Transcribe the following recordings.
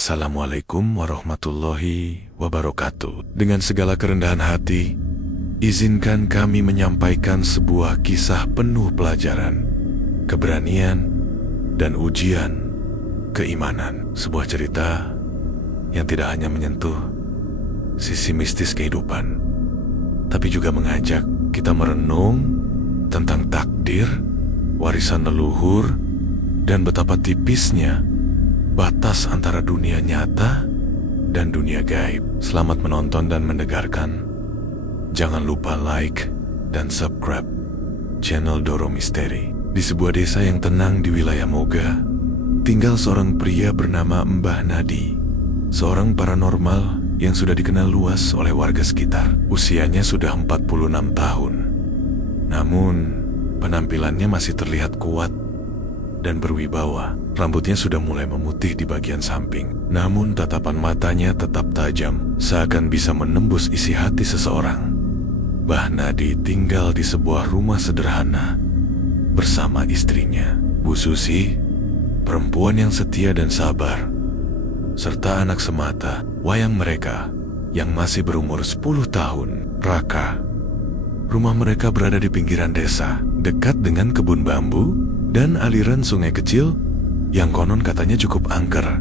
Assalamualaikum warahmatullahi wabarakatuh. Dengan segala kerendahan hati, izinkan kami menyampaikan sebuah kisah penuh pelajaran, keberanian, dan ujian keimanan. Sebuah cerita yang tidak hanya menyentuh sisi mistis kehidupan, tapi juga mengajak kita merenung tentang takdir, warisan leluhur, dan betapa tipisnya batas antara dunia nyata dan dunia gaib. Selamat menonton dan mendengarkan. Jangan lupa like dan subscribe channel Doro Misteri. Di sebuah desa yang tenang di wilayah Moga, tinggal seorang pria bernama Mbah Nadi, seorang paranormal yang sudah dikenal luas oleh warga sekitar. Usianya sudah 46 tahun. Namun, penampilannya masih terlihat kuat dan berwibawa. Rambutnya sudah mulai memutih di bagian samping. Namun tatapan matanya tetap tajam, seakan bisa menembus isi hati seseorang. Mbah Nadi tinggal di sebuah rumah sederhana bersama istrinya, Bu Susi, perempuan yang setia dan sabar, serta anak semata, wayang mereka, yang masih berumur 10 tahun, Raka. Rumah mereka berada di pinggiran desa, dekat dengan kebun bambu dan aliran sungai kecil yang konon katanya cukup angker,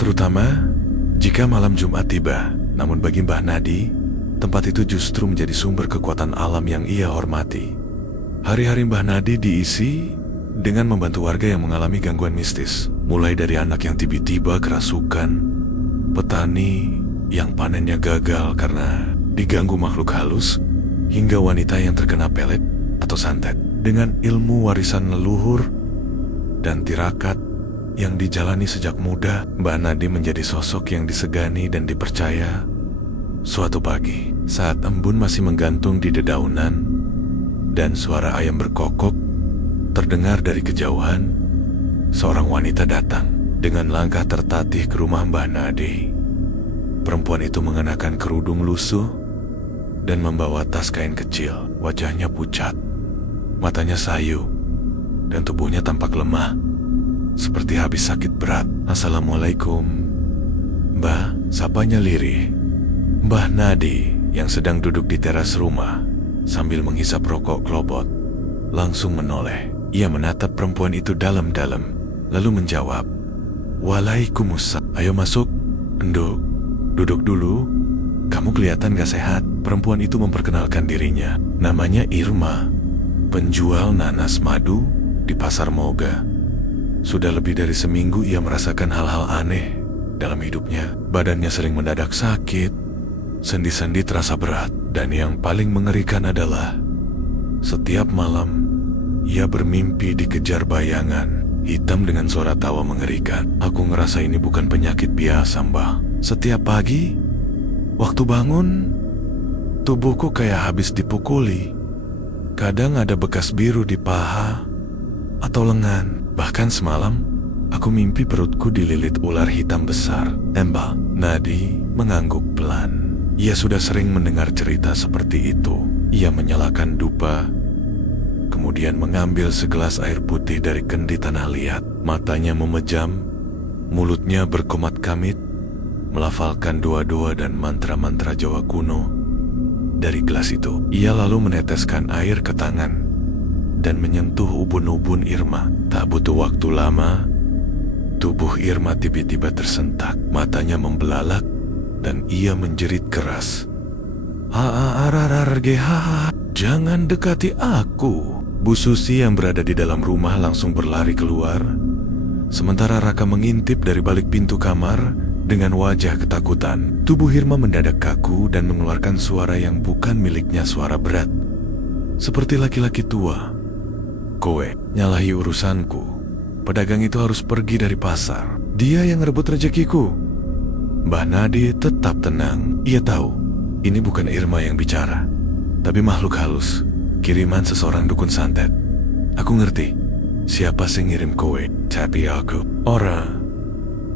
terutama jika malam Jumat tiba. Namun bagi Mbah Nadi, tempat itu justru menjadi sumber kekuatan alam yang ia hormati. Hari-hari Mbah Nadi diisi dengan membantu warga yang mengalami gangguan mistis, mulai dari anak yang tiba-tiba kerasukan, petani yang panennya gagal karena diganggu makhluk halus, hingga wanita yang terkena pelet atau santet. Dengan ilmu warisan leluhur dan tirakat yang dijalani sejak muda, Mbah Nadi menjadi sosok yang disegani dan dipercaya. Suatu pagi, saat embun masih menggantung di dedaunan dan suara ayam berkokok terdengar dari kejauhan, seorang wanita datang dengan langkah tertatih ke rumah Mbah Nadi. Perempuan itu mengenakan kerudung lusuh dan membawa tas kain kecil. Wajahnya pucat, matanya sayu, dan tubuhnya tampak lemah, seperti habis sakit berat. Assalamualaikum, Mbah, sapanya lirih. Mbah Nadi yang sedang duduk di teras rumah sambil menghisap rokok klobot langsung menoleh. Ia menatap perempuan itu dalam-dalam, lalu menjawab, "Waalaikumsalam. Ayo masuk, Enduk. Duduk dulu. Kamu kelihatan gak sehat." Perempuan itu memperkenalkan dirinya. Namanya Irma, penjual nanas madu di pasar Moga. Sudah lebih dari seminggu ia merasakan hal-hal aneh dalam hidupnya. Badannya sering mendadak sakit, sendi-sendi terasa berat, dan yang paling mengerikan adalah setiap malam ia bermimpi dikejar bayangan hitam dengan suara tawa mengerikan. Aku ngerasa ini bukan penyakit biasa, Mbah. Setiap pagi, waktu bangun, tubuhku kayak habis dipukuli. Kadang ada bekas biru di paha atau lengan. Bahkan semalam, aku mimpi perutku dililit ular hitam besar. Mbah Nadi mengangguk pelan. Ia sudah sering mendengar cerita seperti itu. Ia menyalakan dupa, kemudian mengambil segelas air putih dari kendi tanah liat. Matanya memejam, mulutnya berkomat kamit, melafalkan doa-doa dan mantra-mantra Jawa kuno. Dari gelas itu, ia lalu meneteskan air ke tangan dan menyentuh ubun-ubun Irma. Tak butuh waktu lama, tubuh Irma tiba-tiba tersentak. Matanya membelalak dan ia menjerit keras, "Jangan dekati aku." Bu Susi yang berada di dalam rumah langsung berlari keluar, sementara Raka mengintip dari balik pintu kamar dengan wajah ketakutan. Tubuh Irma mendadak kaku dan mengeluarkan suara yang bukan miliknya, suara berat, seperti laki-laki tua. "Kowe nyalahi urusanku. Pedagang itu harus pergi dari pasar. Dia yang ngerebut rezekiku." Mbah Nadi tetap tenang. Ia tahu ini bukan Irma yang bicara, tapi makhluk halus, kiriman seseorang dukun santet. "Aku ngerti siapa sing ngirim kowe, tapi aku ora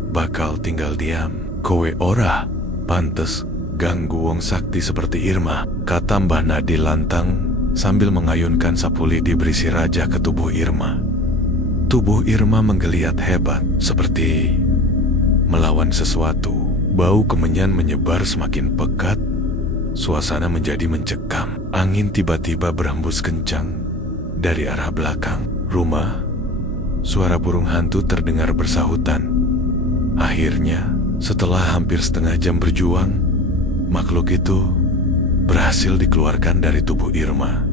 bakal tinggal diam." "Kowe ora pantes ganggu wong sakti seperti Irma," kata Mbah Nadi lantang sambil mengayunkan sapu lidi berisi raja ke tubuh Irma. Tubuh Irma menggeliat hebat, seperti melawan sesuatu. Bau kemenyan menyebar semakin pekat. Suasana menjadi mencekam. Angin tiba-tiba berhembus kencang dari arah belakang rumah. Suara burung hantu terdengar bersahutan. Akhirnya, setelah hampir setengah jam berjuang, makhluk itu berhasil dikeluarkan dari tubuh Irma.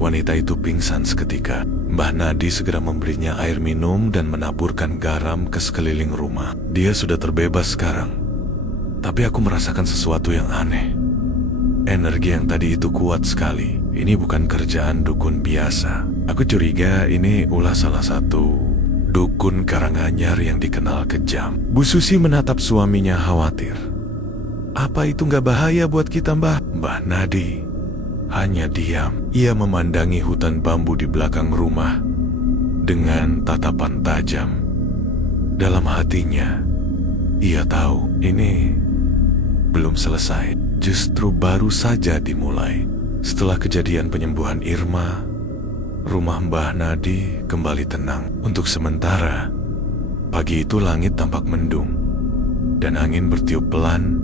Wanita itu pingsan seketika. Mbah Nadi segera memberinya air minum dan menaburkan garam ke sekeliling rumah. Dia sudah terbebas sekarang. Tapi aku merasakan sesuatu yang aneh. Energi yang tadi itu kuat sekali. Ini bukan kerjaan dukun biasa. Aku curiga ini ulah salah satu dukun Karanganyar yang dikenal kejam. Bu Susi menatap suaminya khawatir. Apa itu nggak bahaya buat kita, Mbah? Mbah Nadi hanya diam. Ia memandangi hutan bambu di belakang rumah dengan tatapan tajam. Dalam hatinya, ia tahu ini belum selesai, justru baru saja dimulai. Setelah kejadian penyembuhan Irma, rumah Mbah Nadi kembali tenang. Untuk sementara, pagi itu langit tampak mendung dan angin bertiup pelan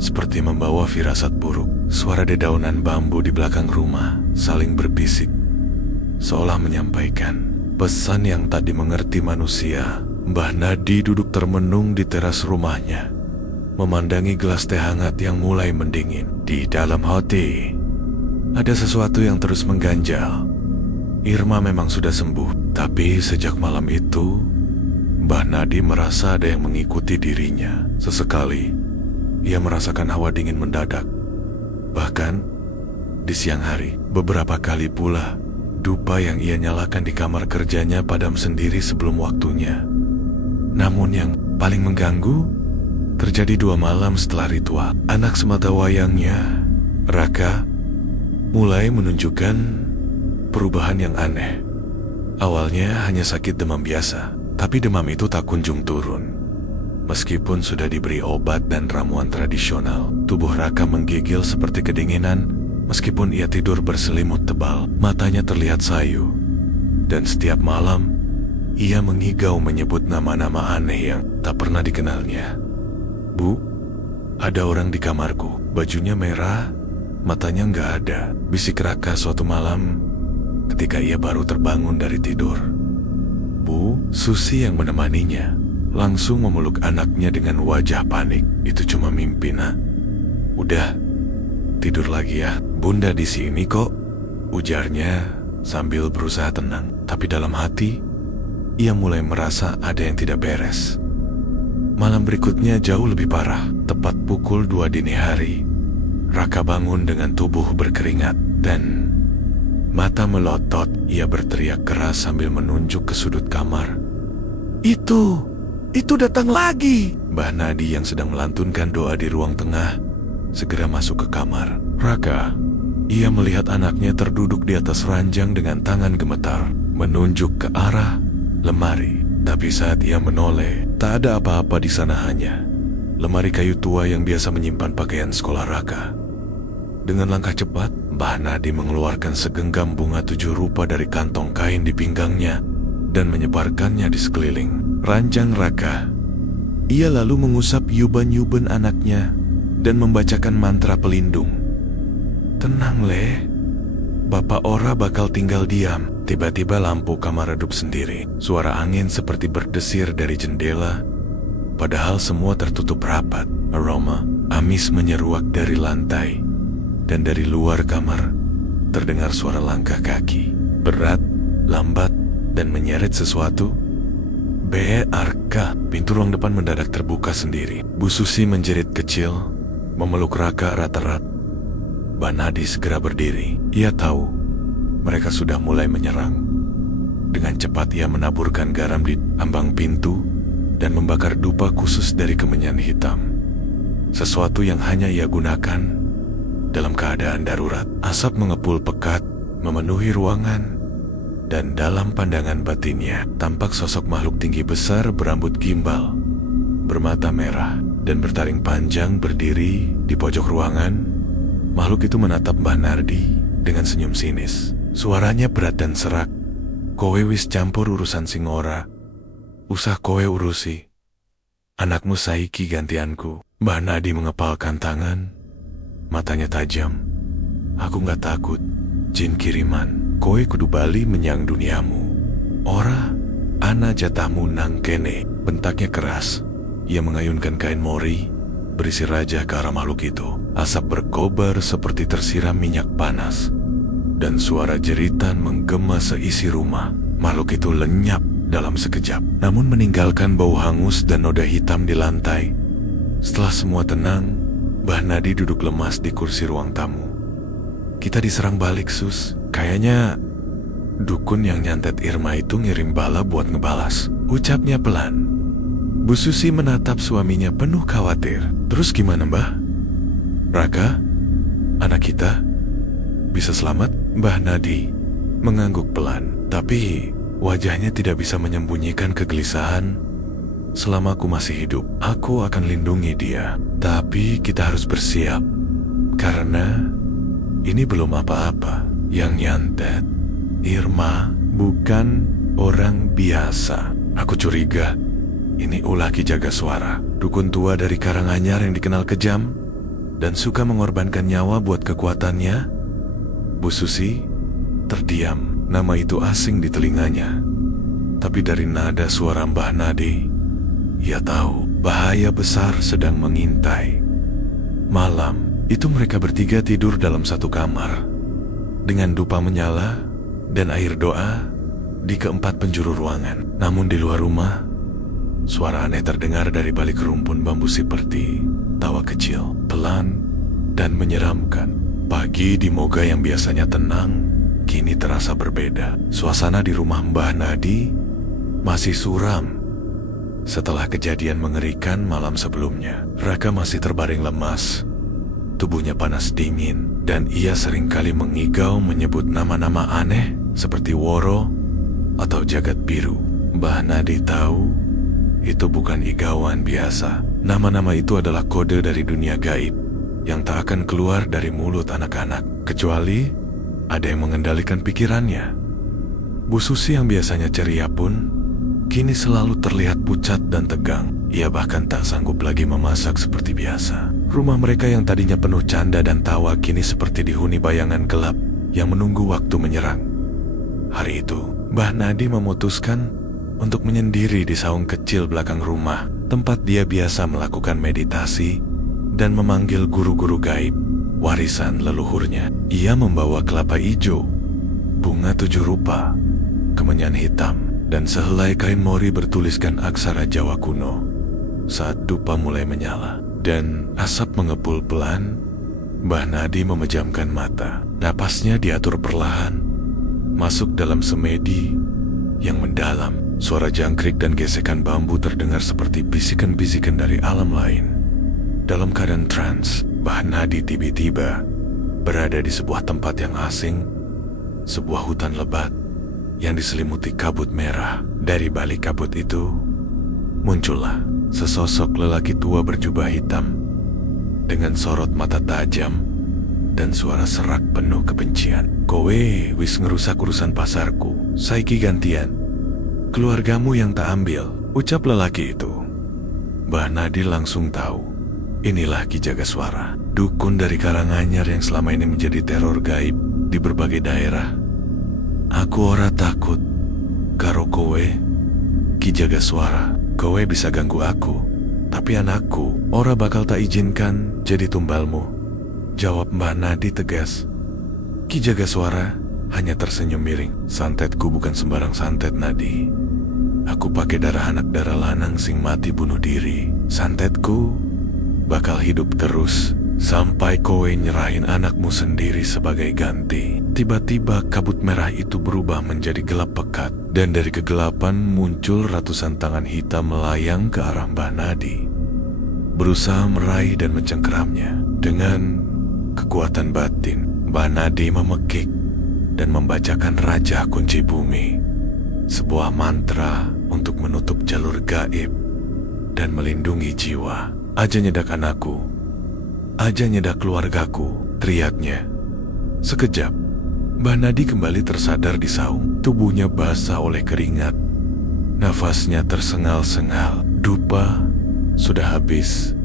seperti membawa firasat buruk. Suara dedaunan bambu di belakang rumah saling berbisik, seolah menyampaikan pesan yang tak dimengerti manusia. Mbah Nadi duduk termenung di teras rumahnya, memandangi gelas teh hangat yang mulai mendingin. Di dalam hati, ada sesuatu yang terus mengganjal. Irma memang sudah sembuh, tapi sejak malam itu, Mbah Nadi merasa ada yang mengikuti dirinya. Sesekali, ia merasakan hawa dingin mendadak. Bahkan, di siang hari, beberapa kali pula, dupa yang ia nyalakan di kamar kerjanya padam sendiri sebelum waktunya. Namun yang paling mengganggu, terjadi 2 malam setelah ritual. Anak sematawayangnya, Raka, mulai menunjukkan perubahan yang aneh. Awalnya hanya sakit demam biasa, tapi demam itu tak kunjung turun. Meskipun sudah diberi obat dan ramuan tradisional, tubuh Raka menggigil seperti kedinginan. Meskipun ia tidur berselimut tebal, matanya terlihat sayu. Dan setiap malam, ia mengigau menyebut nama-nama aneh yang tak pernah dikenalnya. Bu, ada orang di kamarku, bajunya merah, matanya nggak ada, bisik Raka suatu malam ketika ia baru terbangun dari tidur. Bu Susi yang menemaninya langsung memeluk anaknya dengan wajah panik. Itu cuma mimpi, Nak. Udah, tidur lagi ya. Bunda di sini kok, ujarnya sambil berusaha tenang. Tapi dalam hati, ia mulai merasa ada yang tidak beres. Malam berikutnya jauh lebih parah. Tepat pukul 2 dini hari, Raka bangun dengan tubuh berkeringat dan mata melotot. Ia berteriak keras sambil menunjuk ke sudut kamar. Itu datang lagi. Mbah Nadi yang sedang melantunkan doa di ruang tengah segera masuk ke kamar. Raka, ia melihat anaknya terduduk di atas ranjang dengan tangan gemetar, menunjuk ke arah lemari. Tapi saat ia menoleh, tak ada apa-apa di sana, hanya lemari kayu tua yang biasa menyimpan pakaian sekolah Raka. Dengan langkah cepat, Mbah Nadi mengeluarkan segenggam bunga 7 rupa dari kantong kain di pinggangnya dan menyebarkannya di sekeliling ranjang Raka. Ia lalu mengusap yuban-yuban anaknya dan membacakan mantra pelindung. Tenang, Le. Bapak Ora bakal tinggal diam. Tiba-tiba lampu kamar redup sendiri. Suara angin seperti berdesir dari jendela, padahal semua tertutup rapat. Aroma amis menyeruak dari lantai, dan dari luar kamar terdengar suara langkah kaki. Berat, lambat, dan menyeret sesuatu. Arka. Pintu ruang depan mendadak terbuka sendiri. Bu Susi menjerit kecil, memeluk Raka erat-erat. Mbah Nadi segera berdiri. Ia tahu mereka sudah mulai menyerang. Dengan cepat ia menaburkan garam di ambang pintu dan membakar dupa khusus dari kemenyan hitam. Sesuatu yang hanya ia gunakan dalam keadaan darurat. Asap mengepul pekat, memenuhi ruangan. Dan dalam pandangan batinnya, tampak sosok makhluk tinggi besar berambut gimbal, bermata merah, dan bertaring panjang berdiri di pojok ruangan. Makhluk itu menatap Mbah Nadi dengan senyum sinis. Suaranya berat dan serak. Kowe wis campur urusan sing ora usah kowe urusi. Anakmu saiki gantianku. Mbah Nadi mengepalkan tangan. Matanya tajam. Aku nggak takut. Jin kiriman. Kowe kudu bali menyang duniamu. Ora, ana jatahmu nang kene. Bentaknya keras. Ia mengayunkan kain mori, berisi raja ke arah makhluk itu. Asap berkobar seperti tersiram minyak panas. Dan suara jeritan menggema seisi rumah. Makhluk itu lenyap dalam sekejap, namun meninggalkan bau hangus dan noda hitam di lantai. Setelah semua tenang, Mbah Nadi duduk lemas di kursi ruang tamu. Kita diserang balik, Sus. Kayaknya dukun yang nyantet Irma itu ngirim bala buat ngebalas. Ucapnya pelan. Bu Susi menatap suaminya penuh khawatir. Terus gimana, Mbah? Raka, anak kita, bisa selamat? Mbah Nadi mengangguk pelan, tapi wajahnya tidak bisa menyembunyikan kegelisahan. Selama aku masih hidup, aku akan lindungi dia. Tapi kita harus bersiap, karena ini belum apa-apa. Yang nyantet Irma bukan orang biasa. Aku curiga ini ulah Ki Jagaswara, dukun tua dari Karanganyar yang dikenal kejam dan suka mengorbankan nyawa buat kekuatannya. Bu Susi terdiam. Nama itu asing di telinganya. Tapi dari nada suara Mbah Nadi, ia tahu bahaya besar sedang mengintai. Malam itu mereka bertiga tidur dalam satu kamar, dengan dupa menyala dan air doa di keempat penjuru ruangan. Namun di luar rumah, suara aneh terdengar dari balik rumpun bambu seperti tawa kecil, pelan dan menyeramkan. Pagi di Moga yang biasanya tenang, kini terasa berbeda. Suasana di rumah Mbah Nadi masih suram. Setelah kejadian mengerikan malam sebelumnya, Raka masih terbaring lemas. Tubuhnya panas dingin, dan ia seringkali mengigau menyebut nama-nama aneh seperti Woro atau Jagat Biru. Mbah Nadi tahu itu bukan igauan biasa. Nama-nama itu adalah kode dari dunia gaib yang tak akan keluar dari mulut anak-anak, kecuali ada yang mengendalikan pikirannya. Bu Susi yang biasanya ceria pun kini selalu terlihat pucat dan tegang. Ia bahkan tak sanggup lagi memasak seperti biasa. Rumah mereka yang tadinya penuh canda dan tawa kini seperti dihuni bayangan gelap yang menunggu waktu menyerang. Hari itu, Mbah Nadi memutuskan untuk menyendiri di saung kecil belakang rumah, tempat dia biasa melakukan meditasi dan memanggil guru-guru gaib, warisan leluhurnya. Ia membawa kelapa hijau, bunga 7 rupa, kemenyan hitam, dan sehelai kain mori bertuliskan aksara Jawa kuno. Saat dupa mulai menyala dan asap mengepul pelan, Mbah Nadi memejamkan mata. Napasnya diatur perlahan, masuk dalam semedi yang mendalam. Suara jangkrik dan gesekan bambu terdengar seperti bisikan-bisikan dari alam lain. Dalam keadaan trans, Mbah Nadi tiba-tiba berada di sebuah tempat yang asing, sebuah hutan lebat yang diselimuti kabut merah. Dari balik kabut itu, muncullah sesosok lelaki tua berjubah hitam dengan sorot mata tajam dan suara serak penuh kebencian. Kowe wis ngerusak urusan pasarku, saiki gantian. Keluargamu yang tak ambil, ucap lelaki itu. Mbah Nadi langsung tahu, inilah Ki Jagaswara, dukun dari Karanganyar yang selama ini menjadi teror gaib di berbagai daerah. Aku ora takut karo kowe, Ki Jagaswara. Kowe bisa ganggu aku, tapi anakku ora bakal tak izinkan jadi tumbalmu, jawab Mbah Nadi tegas. Ki Jagaswara hanya tersenyum miring. Santetku bukan sembarang santet, Nadi. Aku pakai darah anak darah lanang sing mati bunuh diri. Santetku bakal hidup terus sampai kowe nyerahin anakmu sendiri sebagai ganti. Tiba-tiba kabut merah itu berubah menjadi gelap pekat, dan dari kegelapan muncul ratusan tangan hitam melayang ke arah Mbah Nadi, berusaha meraih dan mencengkeramnya. Dengan kekuatan batin, Mbah Nadi memekik dan membacakan Raja Kunci Bumi, sebuah mantra untuk menutup jalur gaib dan melindungi jiwa. Aja nyedak anakku, aja nyedak keluargaku, teriaknya. Sekejap, Mbah Nadi kembali tersadar di saung. Tubuhnya basah oleh keringat, nafasnya tersengal-sengal. Dupa sudah habis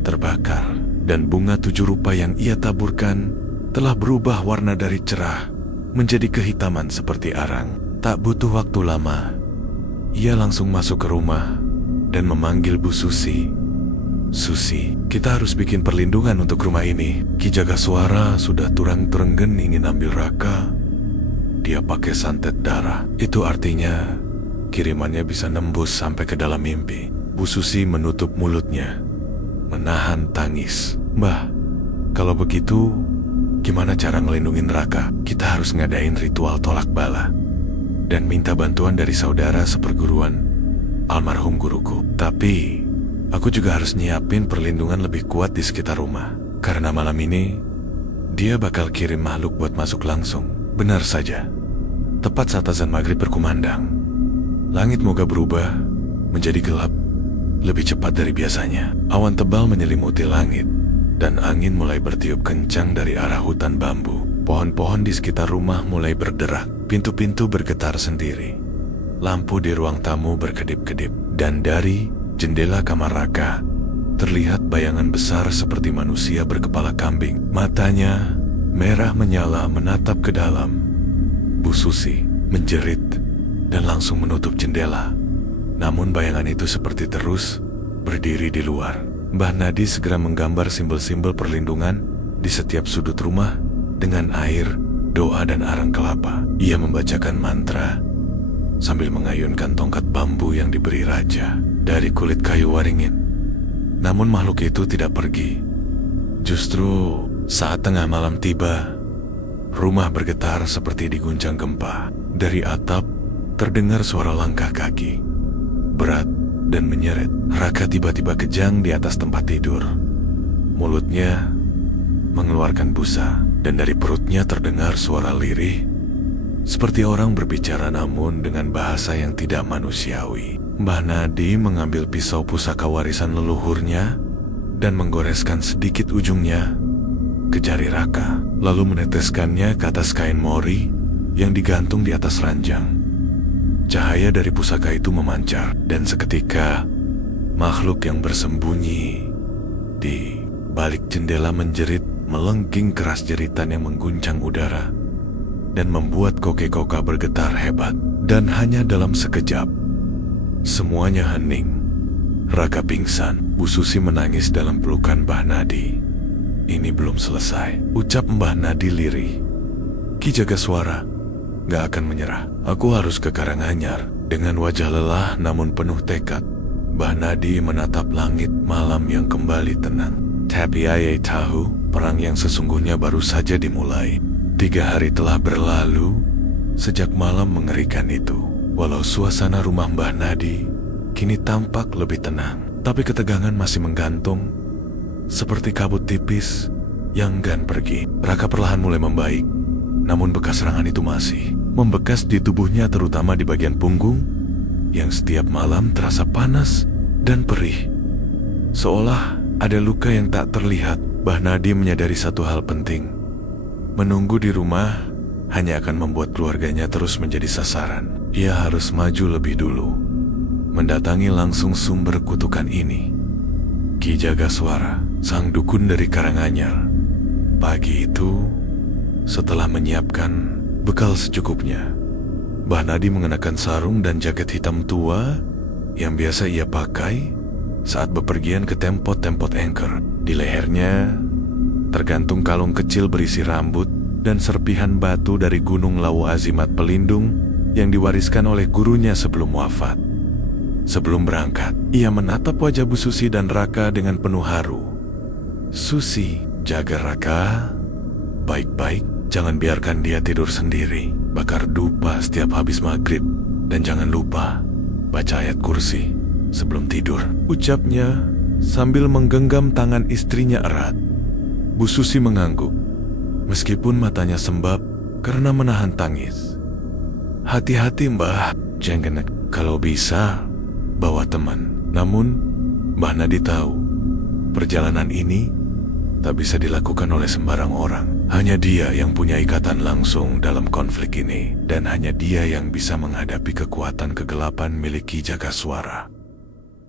terbakar, dan bunga 7 rupa yang ia taburkan telah berubah warna dari cerah menjadi kehitaman seperti arang. Tak butuh waktu lama, ia langsung masuk ke rumah dan memanggil Bu Susi. "Susi, kita harus bikin perlindungan untuk rumah ini. Ki Jagaswara sudah turang-turenggen ingin ambil Raka. Dia pakai santet darah. Itu artinya kirimannya bisa nembus sampai ke dalam mimpi." Bu Susi menutup mulutnya, menahan tangis. "Mbah, kalau begitu gimana cara ngelindungin Raka? Kita harus ngadain ritual tolak bala dan minta bantuan dari saudara seperguruan almarhum guruku. Tapi aku juga harus nyiapin perlindungan lebih kuat di sekitar rumah, karena malam ini dia bakal kirim makhluk buat masuk langsung." Benar saja. Tepat saat azan maghrib berkumandang, langit moga berubah menjadi gelap lebih cepat dari biasanya. Awan tebal menyelimuti langit, dan angin mulai bertiup kencang dari arah hutan bambu. Pohon-pohon di sekitar rumah mulai berderak, pintu-pintu bergetar sendiri. Lampu di ruang tamu berkedip-kedip, dan dari jendela kamar Raka terlihat bayangan besar seperti manusia berkepala kambing. Matanya merah menyala menatap ke dalam. Bu Susi menjerit dan langsung menutup jendela. Namun bayangan itu seperti terus berdiri di luar. Mbah Nadi segera menggambar simbol-simbol perlindungan di setiap sudut rumah dengan air, doa, dan arang kelapa. Ia membacakan mantra sambil mengayunkan tongkat bambu yang diberi raja dari kulit kayu waringin. Namun makhluk itu tidak pergi. Justru saat tengah malam tiba, rumah bergetar seperti diguncang gempa. Dari atap terdengar suara langkah kaki berat dan menyeret. Raka tiba-tiba kejang di atas tempat tidur. Mulutnya mengeluarkan busa, dan dari perutnya terdengar suara lirih seperti orang berbicara namun dengan bahasa yang tidak manusiawi. Mbah Nadi mengambil pisau pusaka warisan leluhurnya dan menggoreskan sedikit ujungnya ke jari Raka, lalu meneteskannya ke atas kain mori yang digantung di atas ranjang. Cahaya dari pusaka itu memancar, dan seketika makhluk yang bersembunyi di balik jendela menjerit melengking keras, jeritan yang mengguncang udara dan membuat koke-koka bergetar hebat. Dan hanya dalam sekejap semuanya hening. Raka pingsan. Bu Susi menangis dalam pelukan Mbah Nadi. "Ini belum selesai," ucap Mbah Nadi lirih. "Ki Jagaswara gak akan menyerah. Aku harus ke Karanganyar." Dengan wajah lelah namun penuh tekad, Mbah Nadi menatap langit malam yang kembali tenang. Tapi ayah tahu, perang yang sesungguhnya baru saja dimulai. 3 hari telah berlalu sejak malam mengerikan itu. Walau suasana rumah Mbah Nadi kini tampak lebih tenang, tapi ketegangan masih menggantung seperti kabut tipis yang enggan pergi. Raka perlahan mulai membaik, namun bekas serangan itu masih membekas di tubuhnya, terutama di bagian punggung yang setiap malam terasa panas dan perih. Seolah ada luka yang tak terlihat. Mbah Nadi menyadari satu hal penting. Menunggu di rumah hanya akan membuat keluarganya terus menjadi sasaran. Ia harus maju lebih dulu, mendatangi langsung sumber kutukan ini, Ki Jagaswara, sang dukun dari Karanganyar. Pagi itu, setelah menyiapkan bekal secukupnya, Mbah Nadi mengenakan sarung dan jaket hitam tua yang biasa ia pakai saat bepergian ke tempot-tempot angker. Di lehernya tergantung kalung kecil berisi rambut dan serpihan batu dari Gunung Lawu Azimat pelindung yang diwariskan oleh gurunya sebelum wafat. Sebelum berangkat, ia menatap wajah Bu Susi dan Raka dengan penuh haru. "Susi, jaga Raka baik-baik. Jangan biarkan dia tidur sendiri. Bakar dupa setiap habis maghrib. Dan jangan lupa baca ayat kursi sebelum tidur," ucapnya sambil menggenggam tangan istrinya erat. Bu Susi mengangguk, meskipun matanya sembab karena menahan tangis. "Hati-hati Mbah, jangan, kalau bisa bawa teman." Namun Mbah Nadi tahu perjalanan ini tak bisa dilakukan oleh sembarang orang. Hanya dia yang punya ikatan langsung dalam konflik ini, dan hanya dia yang bisa menghadapi kekuatan kegelapan milik Ki Jagaswara.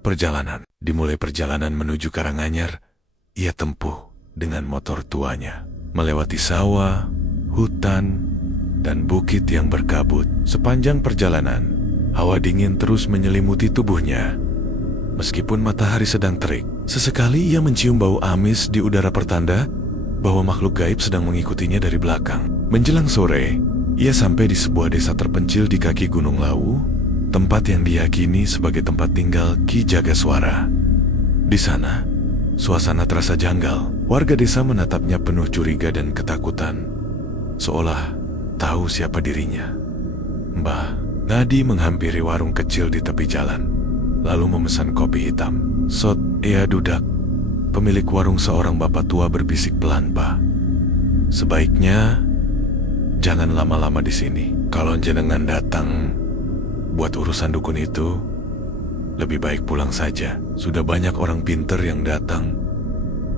Perjalanan. Dimulai perjalanan menuju Karanganyar, ia tempuh dengan motor tuanya. Melewati sawah, hutan, dan bukit yang berkabut. Sepanjang perjalanan, hawa dingin terus menyelimuti tubuhnya. Meskipun matahari sedang terik, sesekali ia mencium bau amis di udara pertanda bahwa makhluk gaib sedang mengikutinya dari belakang. Menjelang sore, ia sampai di sebuah desa terpencil di kaki Gunung Lawu, tempat yang diyakini sebagai tempat tinggal Ki Jagaswara. Di sana, suasana terasa janggal. Warga desa menatapnya penuh curiga dan ketakutan, seolah tahu siapa dirinya. Mbah Nadi menghampiri warung kecil di tepi jalan, lalu memesan kopi hitam. Sot Ea Dudak, pemilik warung seorang bapak tua berbisik pelan, "Pak, sebaiknya jangan lama-lama di sini. Kalau jenengan datang buat urusan dukun itu, lebih baik pulang saja. Sudah banyak orang pinter yang datang,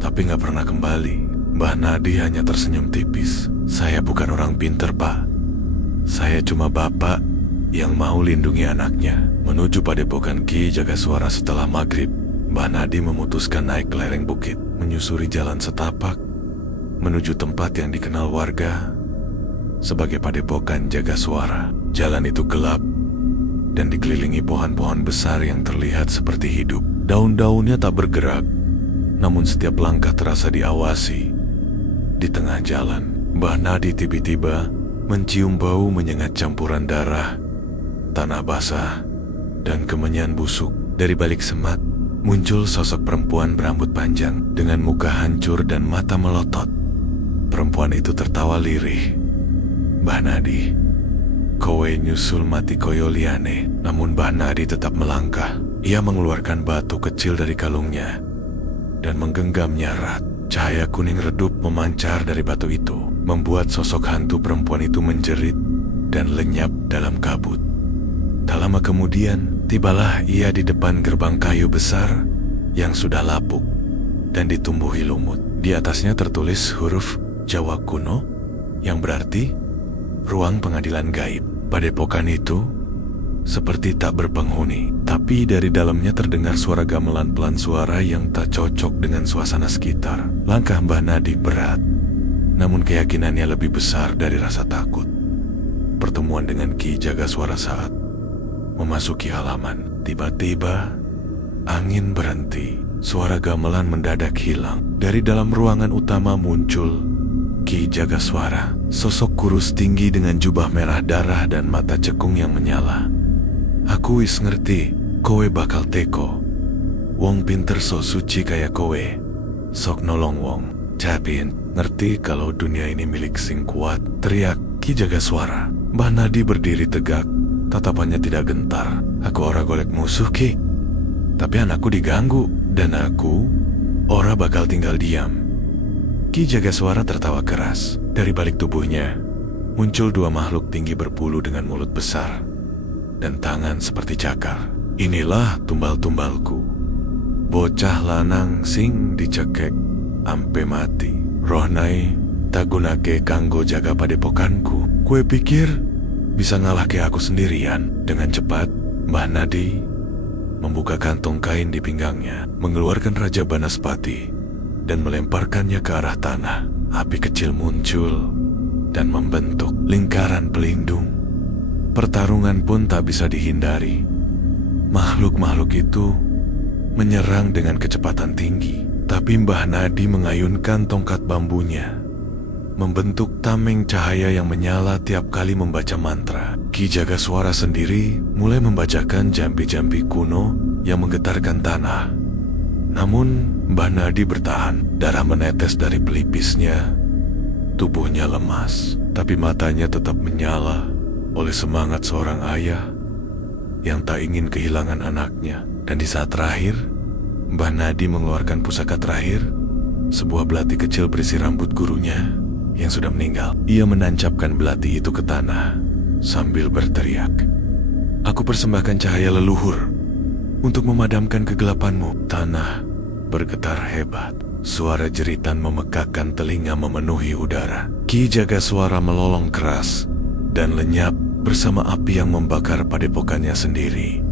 tapi nggak pernah kembali." Mbah Nadi hanya tersenyum tipis. "Saya bukan orang pinter, Pak. Saya cuma bapak yang mau lindungi anaknya." Menuju padepokan Ki Jagaswara setelah maghrib, Mbah Nadi memutuskan naik ke lereng bukit, menyusuri jalan setapak, menuju tempat yang dikenal warga sebagai padepokan Jagaswara. Jalan itu gelap dan dikelilingi pohon-pohon besar yang terlihat seperti hidup. Daun-daunnya tak bergerak, namun setiap langkah terasa diawasi. Di tengah jalan, Mbah Nadi tiba-tiba mencium bau menyengat campuran darah, tanah basah, dan kemenyan busuk. Dari balik semak, muncul sosok perempuan berambut panjang dengan muka hancur dan mata melotot. Perempuan itu tertawa lirih. "Mbah Nadi, kowe nyusul mati koyo liane." Namun Mbah Nadi tetap melangkah. Ia mengeluarkan batu kecil dari kalungnya dan menggenggamnya erat. Cahaya kuning redup memancar dari batu itu, membuat sosok hantu perempuan itu menjerit dan lenyap dalam kabut. Tak lama kemudian, tibalah ia di depan gerbang kayu besar yang sudah lapuk dan ditumbuhi lumut. Di atasnya tertulis huruf Jawa kuno yang berarti ruang pengadilan gaib. Padepokan itu seperti tak berpenghuni, tapi dari dalamnya terdengar suara gamelan pelan, suara yang tak cocok dengan suasana sekitar. Langkah Mbah Nadi berat, namun keyakinannya lebih besar dari rasa takut. Pertemuan dengan Ki Jagaswara saat memasuki halaman. Tiba-tiba angin berhenti, suara gamelan mendadak hilang. Dari dalam ruangan utama muncul Ki Jagaswara, sosok kurus tinggi dengan jubah merah darah dan mata cekung yang menyala. "Aku wis ngerti, kowe bakal teko. Wong pinter so suci kaya kowe, sok nolong wong. Tapi ngerti kalau dunia ini milik sing kuat," teriak Ki Jagaswara. Mbah Nadi berdiri tegak, tatapannya tidak gentar. "Aku ora golek musuh, Ki. Tapi anakku diganggu, dan aku ora bakal tinggal diam." Ki Jagaswara tertawa keras. Dari balik tubuhnya muncul dua makhluk tinggi berbulu dengan mulut besar dan tangan seperti cakar. "Inilah tumbal-tumbalku, bocah lanang sing dicekek ampe mati. Rohnai tak gunake kanggo jaga padepokanku. Kue pikir bisa ngalahke aku sendirian?" Dengan cepat, Mbah Nadi membuka kantong kain di pinggangnya, mengeluarkan Raja Banaspati, dan melemparkannya ke arah tanah. Api kecil muncul dan membentuk lingkaran pelindung. Pertarungan pun tak bisa dihindari. Makhluk-makhluk itu menyerang dengan kecepatan tinggi, tapi Mbah Nadi mengayunkan tongkat bambunya, membentuk tameng cahaya yang menyala tiap kali membaca mantra. Ki Jagaswara sendiri mulai membacakan jampi-jampi kuno yang menggetarkan tanah. Namun Mbah Nadi bertahan. Darah menetes dari pelipisnya. Tubuhnya lemas, tapi matanya tetap menyala oleh semangat seorang ayah yang tak ingin kehilangan anaknya. Dan di saat terakhir, Mbah Nadi mengeluarkan pusaka terakhir, sebuah belati kecil berisi rambut gurunya yang sudah meninggal. Ia menancapkan belati itu ke tanah sambil berteriak, "Aku persembahkan cahaya leluhur untuk memadamkan kegelapanmu." Tanah bergetar hebat. Suara jeritan memekakkan telinga memenuhi udara. Ki Jagaswara melolong keras dan lenyap bersama api yang membakar padepokannya sendiri.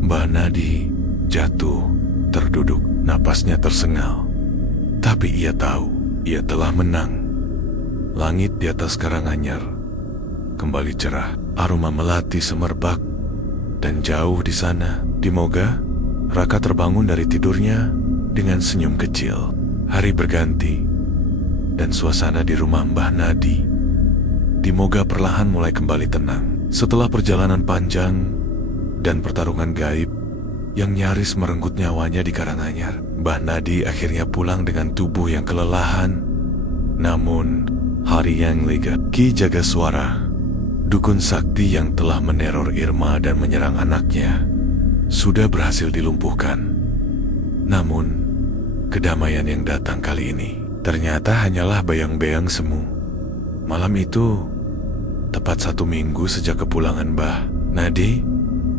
Mbah Nadi jatuh, terduduk, napasnya tersengal. Tapi ia tahu, ia telah menang. Langit di atas Karanganyar kembali cerah, aroma melati semerbak, dan jauh di sana, di Moga, Raka terbangun dari tidurnya dengan senyum kecil. Hari berganti, dan suasana di rumah Mbah Nadi di Moga perlahan mulai kembali tenang. Setelah perjalanan panjang dan pertarungan gaib yang nyaris merenggut nyawanya di Karanganyar, Mbah Nadi akhirnya pulang dengan tubuh yang kelelahan. Namun, hari yang lega, Ki Jagaswara, dukun sakti yang telah meneror Irma dan menyerang anaknya, sudah berhasil dilumpuhkan. Namun, kedamaian yang datang kali ini ternyata hanyalah bayang-bayang semu. Malam itu, tepat 1 minggu sejak kepulangan Mbah Nadi,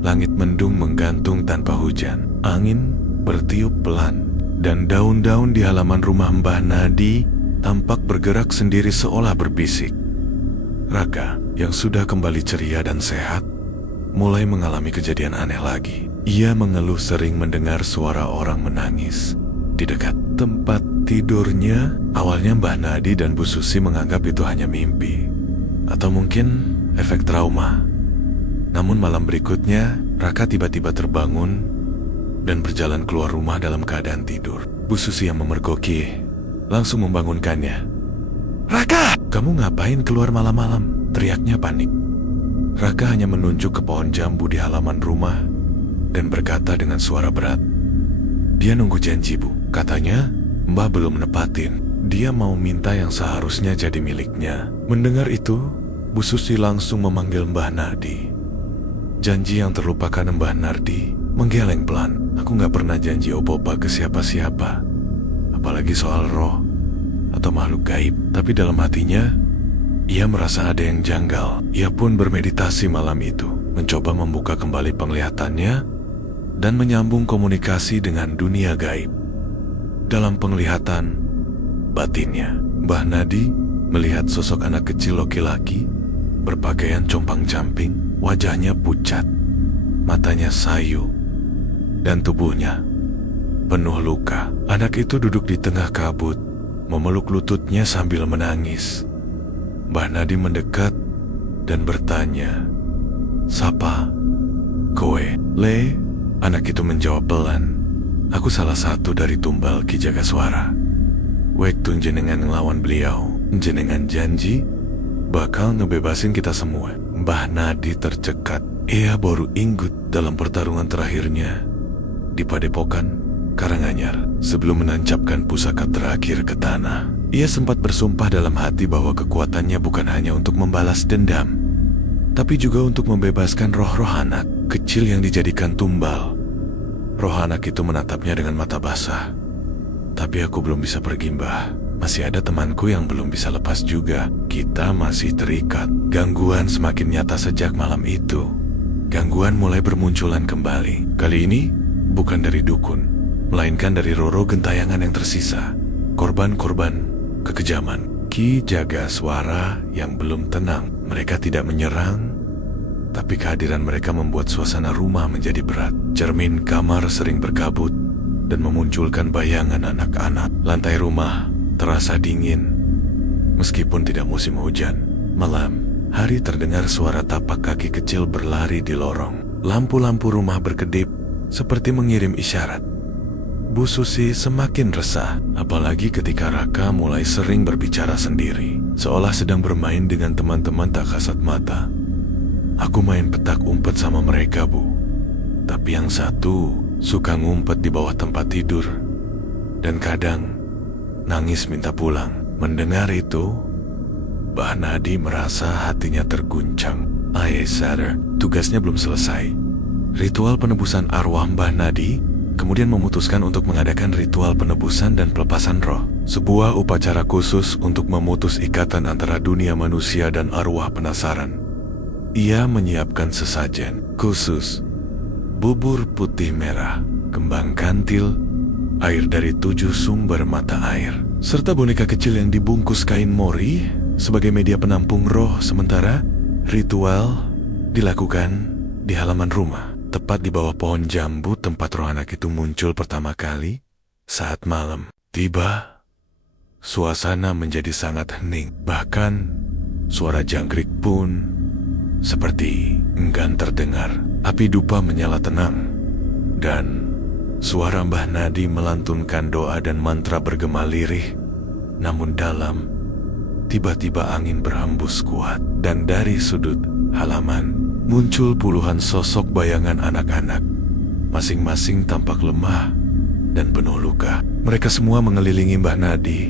langit mendung menggantung tanpa hujan. Angin bertiup pelan, dan daun-daun di halaman rumah Mbah Nadi tampak bergerak sendiri seolah berbisik. Raka, yang sudah kembali ceria dan sehat, mulai mengalami kejadian aneh lagi. Ia mengeluh sering mendengar suara orang menangis di dekat tempat tidurnya. Awalnya Mbah Nadi dan Bu Susi menganggap itu hanya mimpi, atau mungkin efek trauma. Namun malam berikutnya, Raka tiba-tiba terbangun dan berjalan keluar rumah dalam keadaan tidur. Bu Susi yang memergoki langsung membangunkannya. "Raka, kamu ngapain keluar malam-malam?" teriaknya panik. Raka hanya menunjuk ke pohon jambu di halaman rumah dan berkata dengan suara berat, "Dia nunggu janji, Bu. Katanya Mbah belum nepatin. Dia mau minta yang seharusnya jadi miliknya." Mendengar itu, Bu Susi langsung memanggil Mbah Nadi. Janji yang terlupakan Mbah Nadi menggeleng pelan. "Aku gak pernah janji opo-opo ke siapa-siapa, apalagi soal roh atau makhluk gaib." Tapi dalam hatinya, ia merasa ada yang janggal. Ia pun bermeditasi malam itu, mencoba membuka kembali penglihatannya dan menyambung komunikasi dengan dunia gaib. Dalam penglihatan batinnya, Mbah Nadi melihat sosok anak kecil laki-laki berpakaian compang-camping, wajahnya pucat, matanya sayu, dan tubuhnya penuh luka. Anak itu duduk di tengah kabut, memeluk lututnya sambil menangis. Mbah Nadi mendekat dan bertanya, "Sapa kowe?" "Le," anak itu menjawab pelan, "Aku salah satu dari tumbal Ki Jagaswara. Waktu jenengan ngelawan beliau, jenengan janji bakal ngebebasin kita semua." Mbah Nadi tercekat. Ia baru ingut dalam pertarungan terakhirnya di Padepokan Karanganyar. Sebelum menancapkan pusaka terakhir ke tanah, ia sempat bersumpah dalam hati bahwa kekuatannya bukan hanya untuk membalas dendam, tapi juga untuk membebaskan roh-roh anak kecil yang dijadikan tumbal. Roh anak itu menatapnya dengan mata basah. "Tapi aku belum bisa pergi, Mbah. Masih ada temanku yang belum bisa lepas juga. Kita masih terikat." Gangguan semakin nyata sejak malam itu. Gangguan mulai bermunculan kembali. Kali ini bukan dari dukun, melainkan dari Roro gentayangan yang tersisa. Korban-korban kekejaman Ki Jagaswara yang belum tenang. Mereka tidak menyerang, tapi kehadiran mereka membuat suasana rumah menjadi berat. Cermin kamar sering berkabut dan memunculkan bayangan anak-anak. Lantai rumah terasa dingin meskipun tidak musim hujan. Malam hari terdengar suara tapak kaki kecil berlari di lorong. Lampu-lampu rumah berkedip seperti mengirim isyarat. Bu Susi semakin resah, apalagi ketika Raka mulai sering berbicara sendiri, seolah sedang bermain dengan teman-teman tak kasat mata. "Aku main petak umpet sama mereka, Bu. Tapi yang satu suka ngumpet di bawah tempat tidur, dan kadang nangis minta pulang." Mendengar itu, Mbah Nadi merasa hatinya terguncang. Sadar, tugasnya belum selesai. Ritual penebusan arwah Mbah Nadi kemudian memutuskan untuk mengadakan ritual penebusan dan pelepasan roh. Sebuah upacara khusus untuk memutus ikatan antara dunia manusia dan arwah penasaran. Ia menyiapkan sesajen khusus, bubur putih merah, kembang kantil, air dari 7 sumber mata air, serta boneka kecil yang dibungkus kain mori sebagai media penampung roh sementara. Ritual dilakukan di halaman rumah. tepat di bawah pohon jambu tempat roh anak itu muncul pertama kali. Saat malam tiba, suasana menjadi sangat hening. Bahkan suara jangkrik pun seperti enggan terdengar. Api dupa menyala tenang, dan suara Mbah Nadi melantunkan doa dan mantra bergema lirih. Namun dalam, tiba-tiba angin berhembus kuat, dan dari sudut halaman muncul puluhan sosok bayangan anak-anak. Masing-masing tampak lemah dan penuh luka. Mereka semua mengelilingi Mbah Nadi,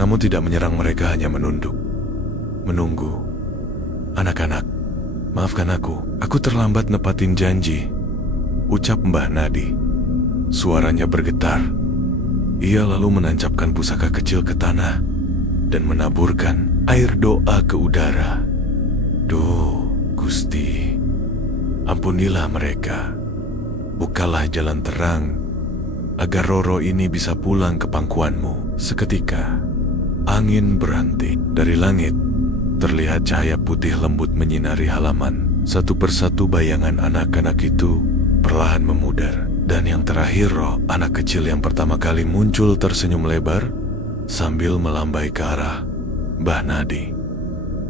namun tidak menyerang mereka, hanya menunduk, menunggu. "Anak-anak, maafkan aku terlambat nepatin janji," ucap Mbah Nadi. Suaranya bergetar. Ia lalu menancapkan pusaka kecil ke tanah dan menaburkan air doa ke udara. "Duh, Gusti, ampunilah mereka. Bukalah jalan terang agar Roro ini bisa pulang ke pangkuanmu." Seketika, angin berhenti. Dari langit, terlihat cahaya putih lembut menyinari halaman. Satu persatu bayangan anak-anak itu perlahan memudar. Dan yang terakhir, roh anak kecil yang pertama kali muncul tersenyum lebar sambil melambai ke arah Mbah Nadi.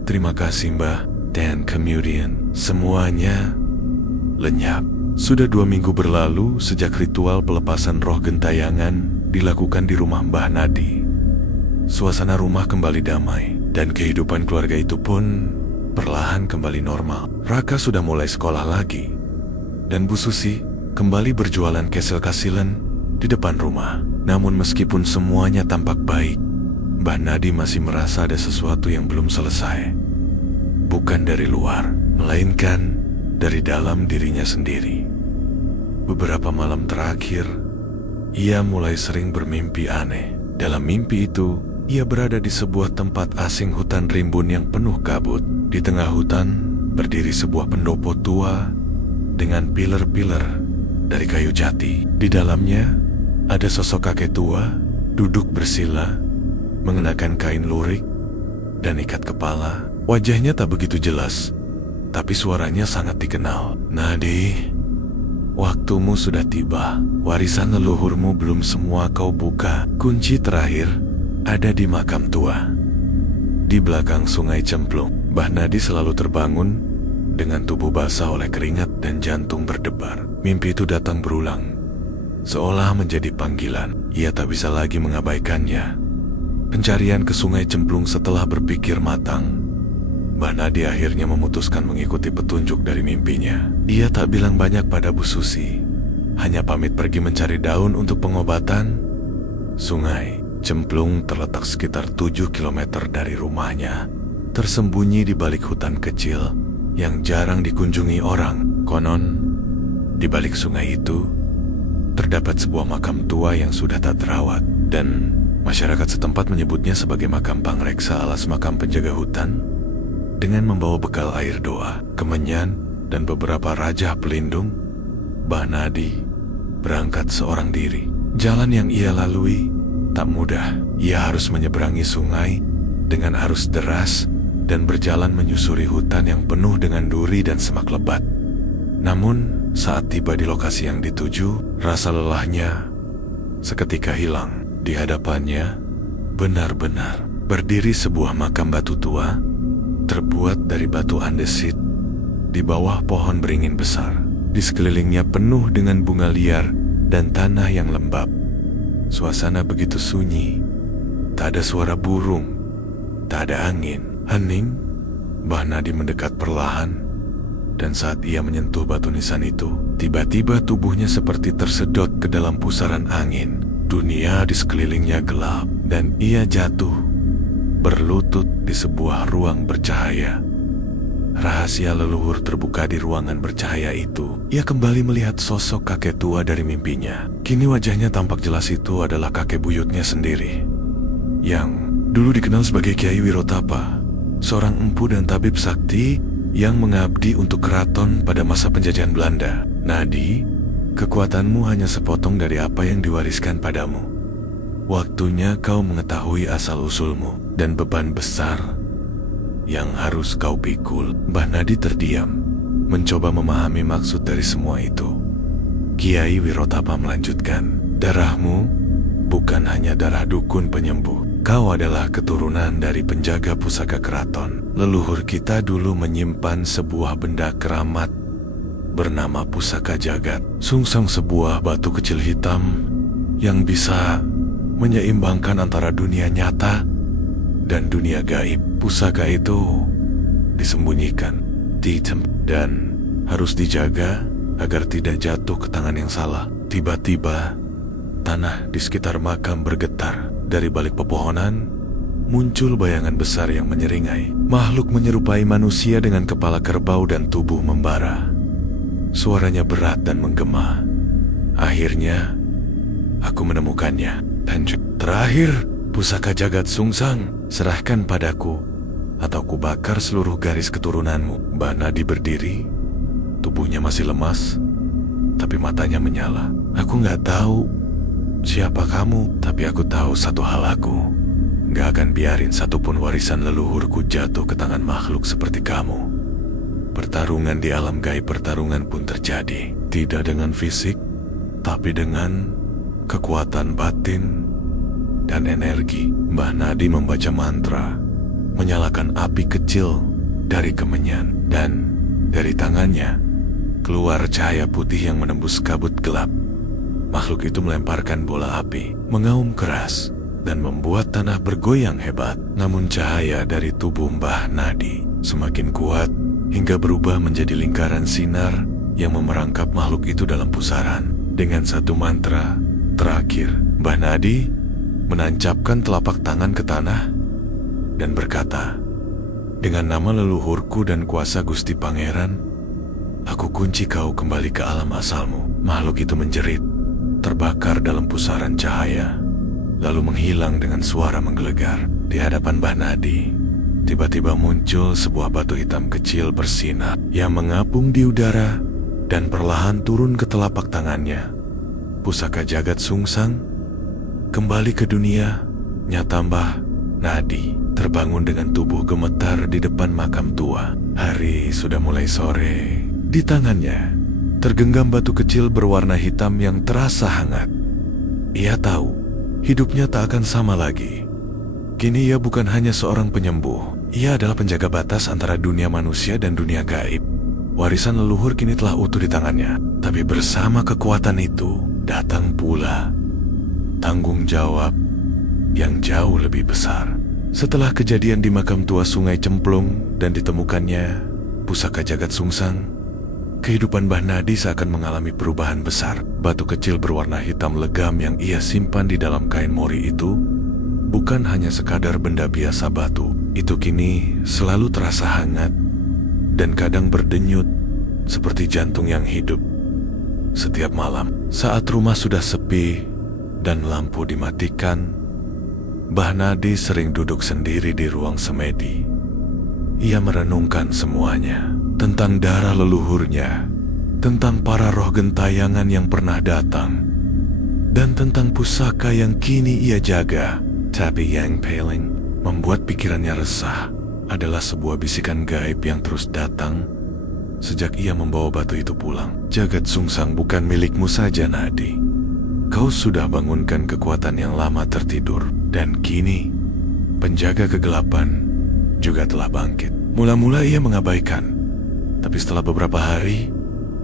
"Terima kasih, Mbah." Dan kemudian semuanya lenyap. Sudah 2 minggu berlalu sejak ritual pelepasan roh gentayangan dilakukan di rumah Mbah Nadi. Suasana rumah kembali damai, dan kehidupan keluarga itu pun perlahan kembali normal. Raka sudah mulai sekolah lagi, dan Bu Susi kembali berjualan kesel-kasilan di depan rumah. Namun meskipun semuanya tampak baik, Mbah Nadi masih merasa ada sesuatu yang belum selesai. Bukan dari luar, melainkan dari dalam dirinya sendiri. Beberapa malam terakhir, ia mulai sering bermimpi aneh. Dalam mimpi itu, ia berada di sebuah tempat asing hutan rimbun yang penuh kabut. Di tengah hutan berdiri sebuah pendopo tua dengan pilar-pilar dari kayu jati. Di dalamnya ada sosok kakek tua duduk bersila, mengenakan kain lurik dan ikat kepala. Wajahnya tak begitu jelas, tapi suaranya sangat dikenal. "Nadi, waktumu sudah tiba. Warisan leluhurmu belum semua kau buka. Kunci terakhir ada di makam tua, di belakang Sungai Cemplung." Mbah Nadi selalu terbangun dengan tubuh basah oleh keringat dan jantung berdebar. Mimpi itu datang berulang, seolah menjadi panggilan. Ia tak bisa lagi mengabaikannya. Pencarian ke Sungai Cemplung. Setelah berpikir matang, Mbah Nadi akhirnya memutuskan mengikuti petunjuk dari mimpinya. Ia tak bilang banyak pada Bu Susi, hanya pamit pergi mencari daun untuk pengobatan. Sungai Cemplung terletak sekitar 7 km dari rumahnya, tersembunyi di balik hutan kecil yang jarang dikunjungi orang. Konon, di balik sungai itu terdapat sebuah makam tua yang sudah tak terawat, dan masyarakat setempat menyebutnya sebagai makam pangreksa alias makam penjaga hutan. Dengan membawa bekal air doa, kemenyan, dan beberapa rajah pelindung, Mbah Nadi berangkat seorang diri. Jalan yang ia lalui tak mudah. Ia harus menyeberangi sungai dengan arus deras dan berjalan menyusuri hutan yang penuh dengan duri dan semak lebat. Namun, saat tiba di lokasi yang dituju, rasa lelahnya seketika hilang. Di hadapannya benar-benar berdiri sebuah makam batu tua, terbuat dari batu andesit, di bawah pohon beringin besar. Di sekelilingnya penuh dengan bunga liar dan tanah yang lembab. Suasana begitu sunyi, tak ada suara burung, tak ada angin. Hening, Mbah Nadi mendekat perlahan, dan saat ia menyentuh batu nisan itu, tiba-tiba tubuhnya seperti tersedot ke dalam pusaran angin. Dunia di sekelilingnya gelap, dan ia jatuh berlutut di sebuah ruang bercahaya. Rahasia leluhur terbuka di ruangan bercahaya itu. Ia kembali melihat sosok kakek tua dari mimpinya. Kini wajahnya tampak jelas. Itu adalah kakek buyutnya sendiri, yang dulu dikenal sebagai Kiai Wirotapa, seorang empu dan tabib sakti yang mengabdi untuk keraton pada masa penjajahan Belanda. "Nadi, kekuatanmu hanya sepotong dari apa yang diwariskan padamu. Waktunya kau mengetahui asal-usulmu dan beban besar yang harus kau pikul." Mbah Nadi terdiam. mencoba memahami maksud dari semua itu. Kiai Wirotapa melanjutkan, "Darahmu bukan hanya darah dukun penyembuh. Kau adalah keturunan dari penjaga pusaka keraton. Leluhur kita dulu menyimpan sebuah benda keramat bernama pusaka jagat. Sungsang, sebuah batu kecil hitam yang bisa menyeimbangkan antara dunia nyata dan dunia gaib. Pusaka itu disembunyikan di tempat dan harus dijaga agar tidak jatuh ke tangan yang salah." Tiba-tiba tanah di sekitar makam bergetar. Dari balik pepohonan muncul bayangan besar yang menyeringai. Makhluk menyerupai manusia dengan kepala kerbau dan tubuh membara. Suaranya berat dan menggema. Akhirnya aku menemukannya. "Terakhir, pusaka jagat sungsang, serahkan padaku atau kubakar seluruh garis keturunanmu." Mbah Nadi berdiri. Tubuhnya masih lemas, tapi matanya menyala. "Aku nggak tahu siapa kamu, tapi aku tahu satu hal, aku gak akan biarin satupun warisan leluhurku jatuh ke tangan makhluk seperti kamu." Pertarungan di alam gaib, pertarungan pun terjadi. Tidak dengan fisik, tapi dengan kekuatan batin dan energi. Mbah Nadi membaca mantra, menyalakan api kecil dari kemenyan, dan dari tangannya keluar cahaya putih yang menembus kabut gelap. Makhluk itu melemparkan bola api, mengaum keras, dan membuat tanah bergoyang hebat. Namun cahaya dari tubuh Mbah Nadi semakin kuat hingga berubah menjadi lingkaran sinar yang memerangkap makhluk itu dalam pusaran. Dengan satu mantra terakhir, Mbah Nadi menancapkan telapak tangan ke tanah dan berkata, "Dengan nama leluhurku dan kuasa Gusti Pangeran, aku kunci kau kembali ke alam asalmu." Makhluk itu menjerit, terbakar dalam pusaran cahaya, lalu menghilang dengan suara menggelegar. Di hadapan Mbah Nadi, tiba-tiba muncul sebuah batu hitam kecil bersinar yang mengapung di udara dan perlahan turun ke telapak tangannya. Pusaka jagat sungsang kembali ke dunia nyata. Mbah Nadi terbangun dengan tubuh gemetar di depan makam tua. Hari sudah mulai sore. Di tangannya tergenggam batu kecil berwarna hitam yang terasa hangat. Ia tahu hidupnya tak akan sama lagi. Kini ia bukan hanya seorang penyembuh, ia adalah penjaga batas antara dunia manusia dan dunia gaib. Warisan leluhur kini telah utuh di tangannya, tapi bersama kekuatan itu datang pula tanggung jawab yang jauh lebih besar. Setelah kejadian di makam tua Sungai Cemplung dan ditemukannya pusaka jagat sungsang, kehidupan Mbah Nadi seakan mengalami perubahan besar. Batu kecil berwarna hitam legam yang ia simpan di dalam kain mori itu bukan hanya sekadar benda biasa batu. Itu kini selalu terasa hangat dan kadang berdenyut seperti jantung yang hidup. Setiap malam, saat rumah sudah sepi dan lampu dimatikan, Mbah Nadi sering duduk sendiri di ruang semedi. Ia merenungkan semuanya, tentang darah leluhurnya, tentang para roh gentayangan yang pernah datang, dan tentang pusaka yang kini ia jaga. Tapi yang paling membuat pikirannya resah adalah sebuah bisikan gaib yang terus datang sejak ia membawa batu itu pulang. "Jagat sungsang bukan milikmu saja, Nadi. Kau sudah bangunkan kekuatan yang lama tertidur, dan kini penjaga kegelapan juga telah bangkit." Mula-mula ia mengabaikan, tapi setelah beberapa hari,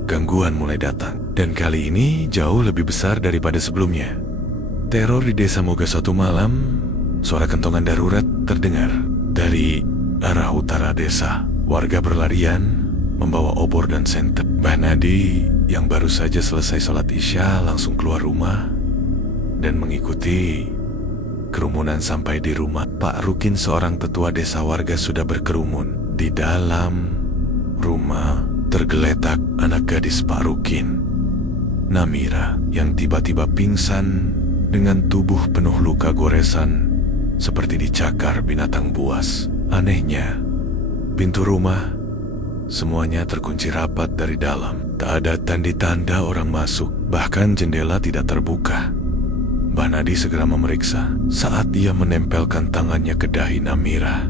gangguan mulai datang. Dan kali ini jauh lebih besar daripada sebelumnya. Teror di desa Moga. Suatu malam, suara kentongan darurat terdengar dari arah utara desa. Warga berlarian, membawa obor dan senter. Mbah Nadi yang baru saja selesai sholat isya langsung keluar rumah dan mengikuti kerumunan sampai di rumah. Pak Rukin, seorang tetua desa warga, sudah berkerumun. Di dalam rumah tergeletak anak gadis Pak Rukin, Namira, yang tiba-tiba pingsan dengan tubuh penuh luka goresan seperti dicakar binatang buas. Anehnya, pintu rumah semuanya terkunci rapat dari dalam. Tak ada tanda-tanda orang masuk, bahkan jendela tidak terbuka. Mbah Nadi segera memeriksa. Saat ia menempelkan tangannya ke dahi Namira,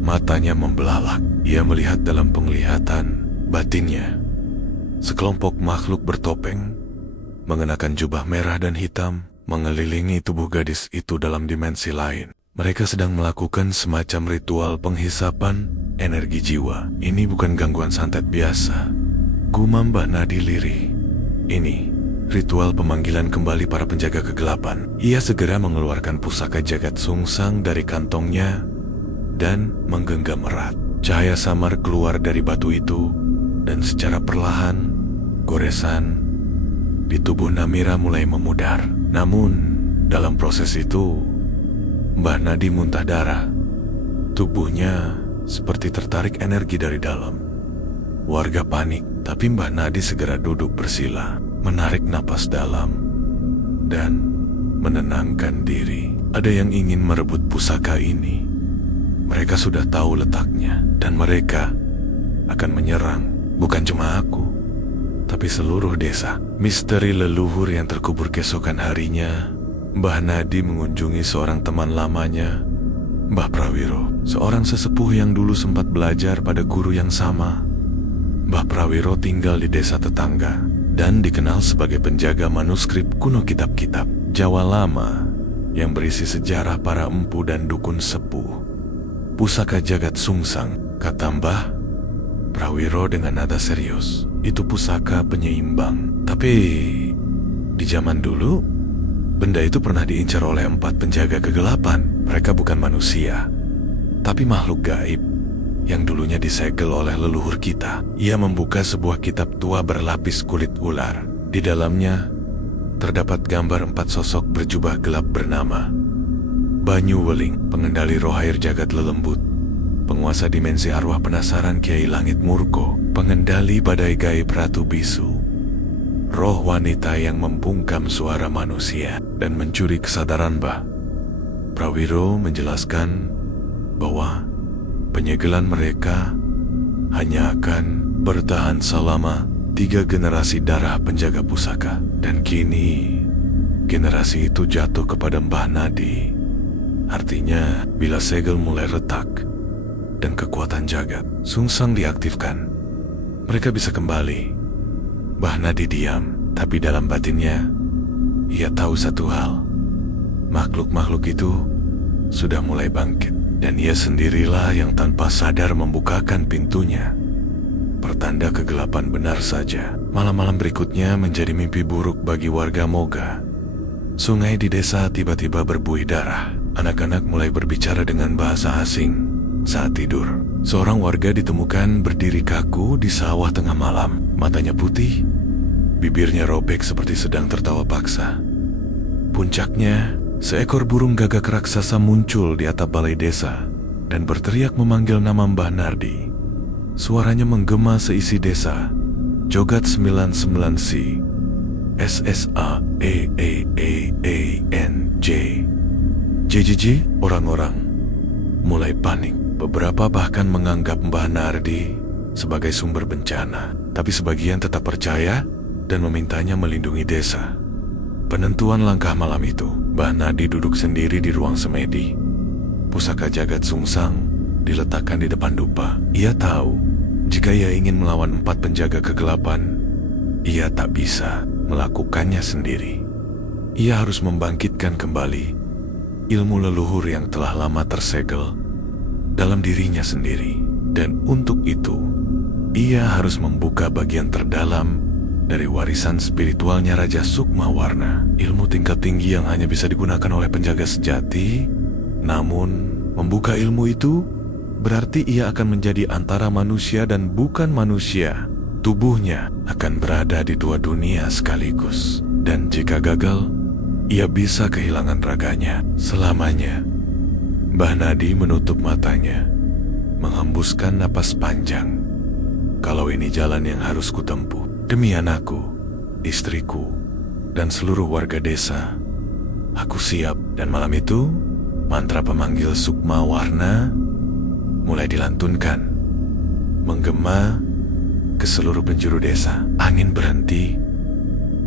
matanya membelalak. Ia melihat dalam penglihatan batinnya, sekelompok makhluk bertopeng, mengenakan jubah merah dan hitam, mengelilingi tubuh gadis itu dalam dimensi lain. Mereka sedang melakukan semacam ritual penghisapan energi jiwa. Ini bukan gangguan santet biasa, gumam Mbah Nadi lirih. Ini ritual pemanggilan kembali para penjaga kegelapan. Ia segera mengeluarkan pusaka jagat sungsang dari kantongnya dan menggenggam erat. Cahaya samar keluar dari batu itu, dan secara perlahan, goresan di tubuh Namira mulai memudar. Namun, dalam proses itu, Mbah Nadi muntah darah. Tubuhnya seperti tertarik energi dari dalam. Warga panik, tapi Mbah Nadi segera duduk bersila, menarik napas dalam, dan menenangkan diri. Ada yang ingin merebut pusaka ini. Mereka sudah tahu letaknya, dan mereka akan menyerang bukan cuma aku, tapi seluruh desa. Misteri leluhur yang terkubur keesokan harinya, Mbah Nadi mengunjungi seorang teman lamanya, Mbah Prawiro, seorang sesepuh yang dulu sempat belajar pada guru yang sama. Mbah Prawiro tinggal di desa tetangga dan dikenal sebagai penjaga manuskrip kuno kitab-kitab Jawa lama yang berisi sejarah para empu dan dukun sepuh. Pusaka jagat sungsang, kata Mbah Prawiro dengan nada serius, itu pusaka penyeimbang. Tapi di zaman dulu, benda itu pernah diincar oleh 4 penjaga kegelapan. Mereka bukan manusia, tapi makhluk gaib yang dulunya disegel oleh leluhur kita. Ia membuka sebuah kitab tua berlapis kulit ular. Di dalamnya terdapat gambar 4 sosok berjubah gelap bernama Banyu Weling, pengendali roh air jagat lelembut, penguasa dimensi arwah penasaran Kiai Langit Murko, pengendali badai gaib Ratu Bisu, roh wanita yang membungkam suara manusia dan mencuri kesadaran Mbah Prawiro. Menjelaskan bahwa penyegelan mereka hanya akan bertahan selama 3 generasi darah penjaga pusaka. Dan kini generasi itu jatuh kepada Mbah Nadi. Artinya bila segel mulai retak dan kekuatan jagat sungsang diaktifkan, mereka bisa kembali. Mbah Nadi diam, tapi dalam batinnya ia tahu satu hal. Makhluk-makhluk itu sudah mulai bangkit, dan ia sendirilah yang tanpa sadar membukakan pintunya. Pertanda kegelapan benar saja. Malam-malam berikutnya menjadi mimpi buruk bagi warga Moga. Sungai di desa tiba-tiba berbuih darah. Anak-anak mulai berbicara dengan bahasa asing. Saat tidur, seorang warga ditemukan berdiri kaku di sawah tengah malam. Matanya putih, bibirnya robek seperti sedang tertawa paksa. Puncaknya, seekor burung gagak raksasa muncul di atap balai desa dan berteriak memanggil nama Mbah Nardi. Suaranya menggema seisi desa. Jogat 99C SSAEEEANJ. JJJ, orang-orang mulai panik. Beberapa bahkan menganggap Mbah Nardi sebagai sumber bencana, tapi sebagian tetap percaya dan memintanya melindungi desa. Penentuan langkah malam itu, Mbah Nardi duduk sendiri di ruang semedi. Pusaka jagat sungsang diletakkan di depan dupa. Ia tahu jika ia ingin melawan 4 penjaga kegelapan, ia tak bisa melakukannya sendiri. Ia harus membangkitkan kembali ilmu leluhur yang telah lama tersegel dalam dirinya sendiri. Dan untuk itu, ia harus membuka bagian terdalam dari warisan spiritualnya Raja Sukma Warna. Ilmu tingkat tinggi yang hanya bisa digunakan oleh penjaga sejati. Namun, membuka ilmu itu berarti ia akan menjadi antara manusia dan bukan manusia. Tubuhnya akan berada di 2 dunia sekaligus. Dan jika gagal, ia bisa kehilangan raganya selamanya. Mbah Nadi menutup matanya, menghembuskan napas panjang. Kalau ini jalan yang harus kutempuh demi anakku, istriku, dan seluruh warga desa, aku siap. Dan malam itu, mantra pemanggil Sukma Warna mulai dilantunkan, menggema ke seluruh penjuru desa. Angin berhenti,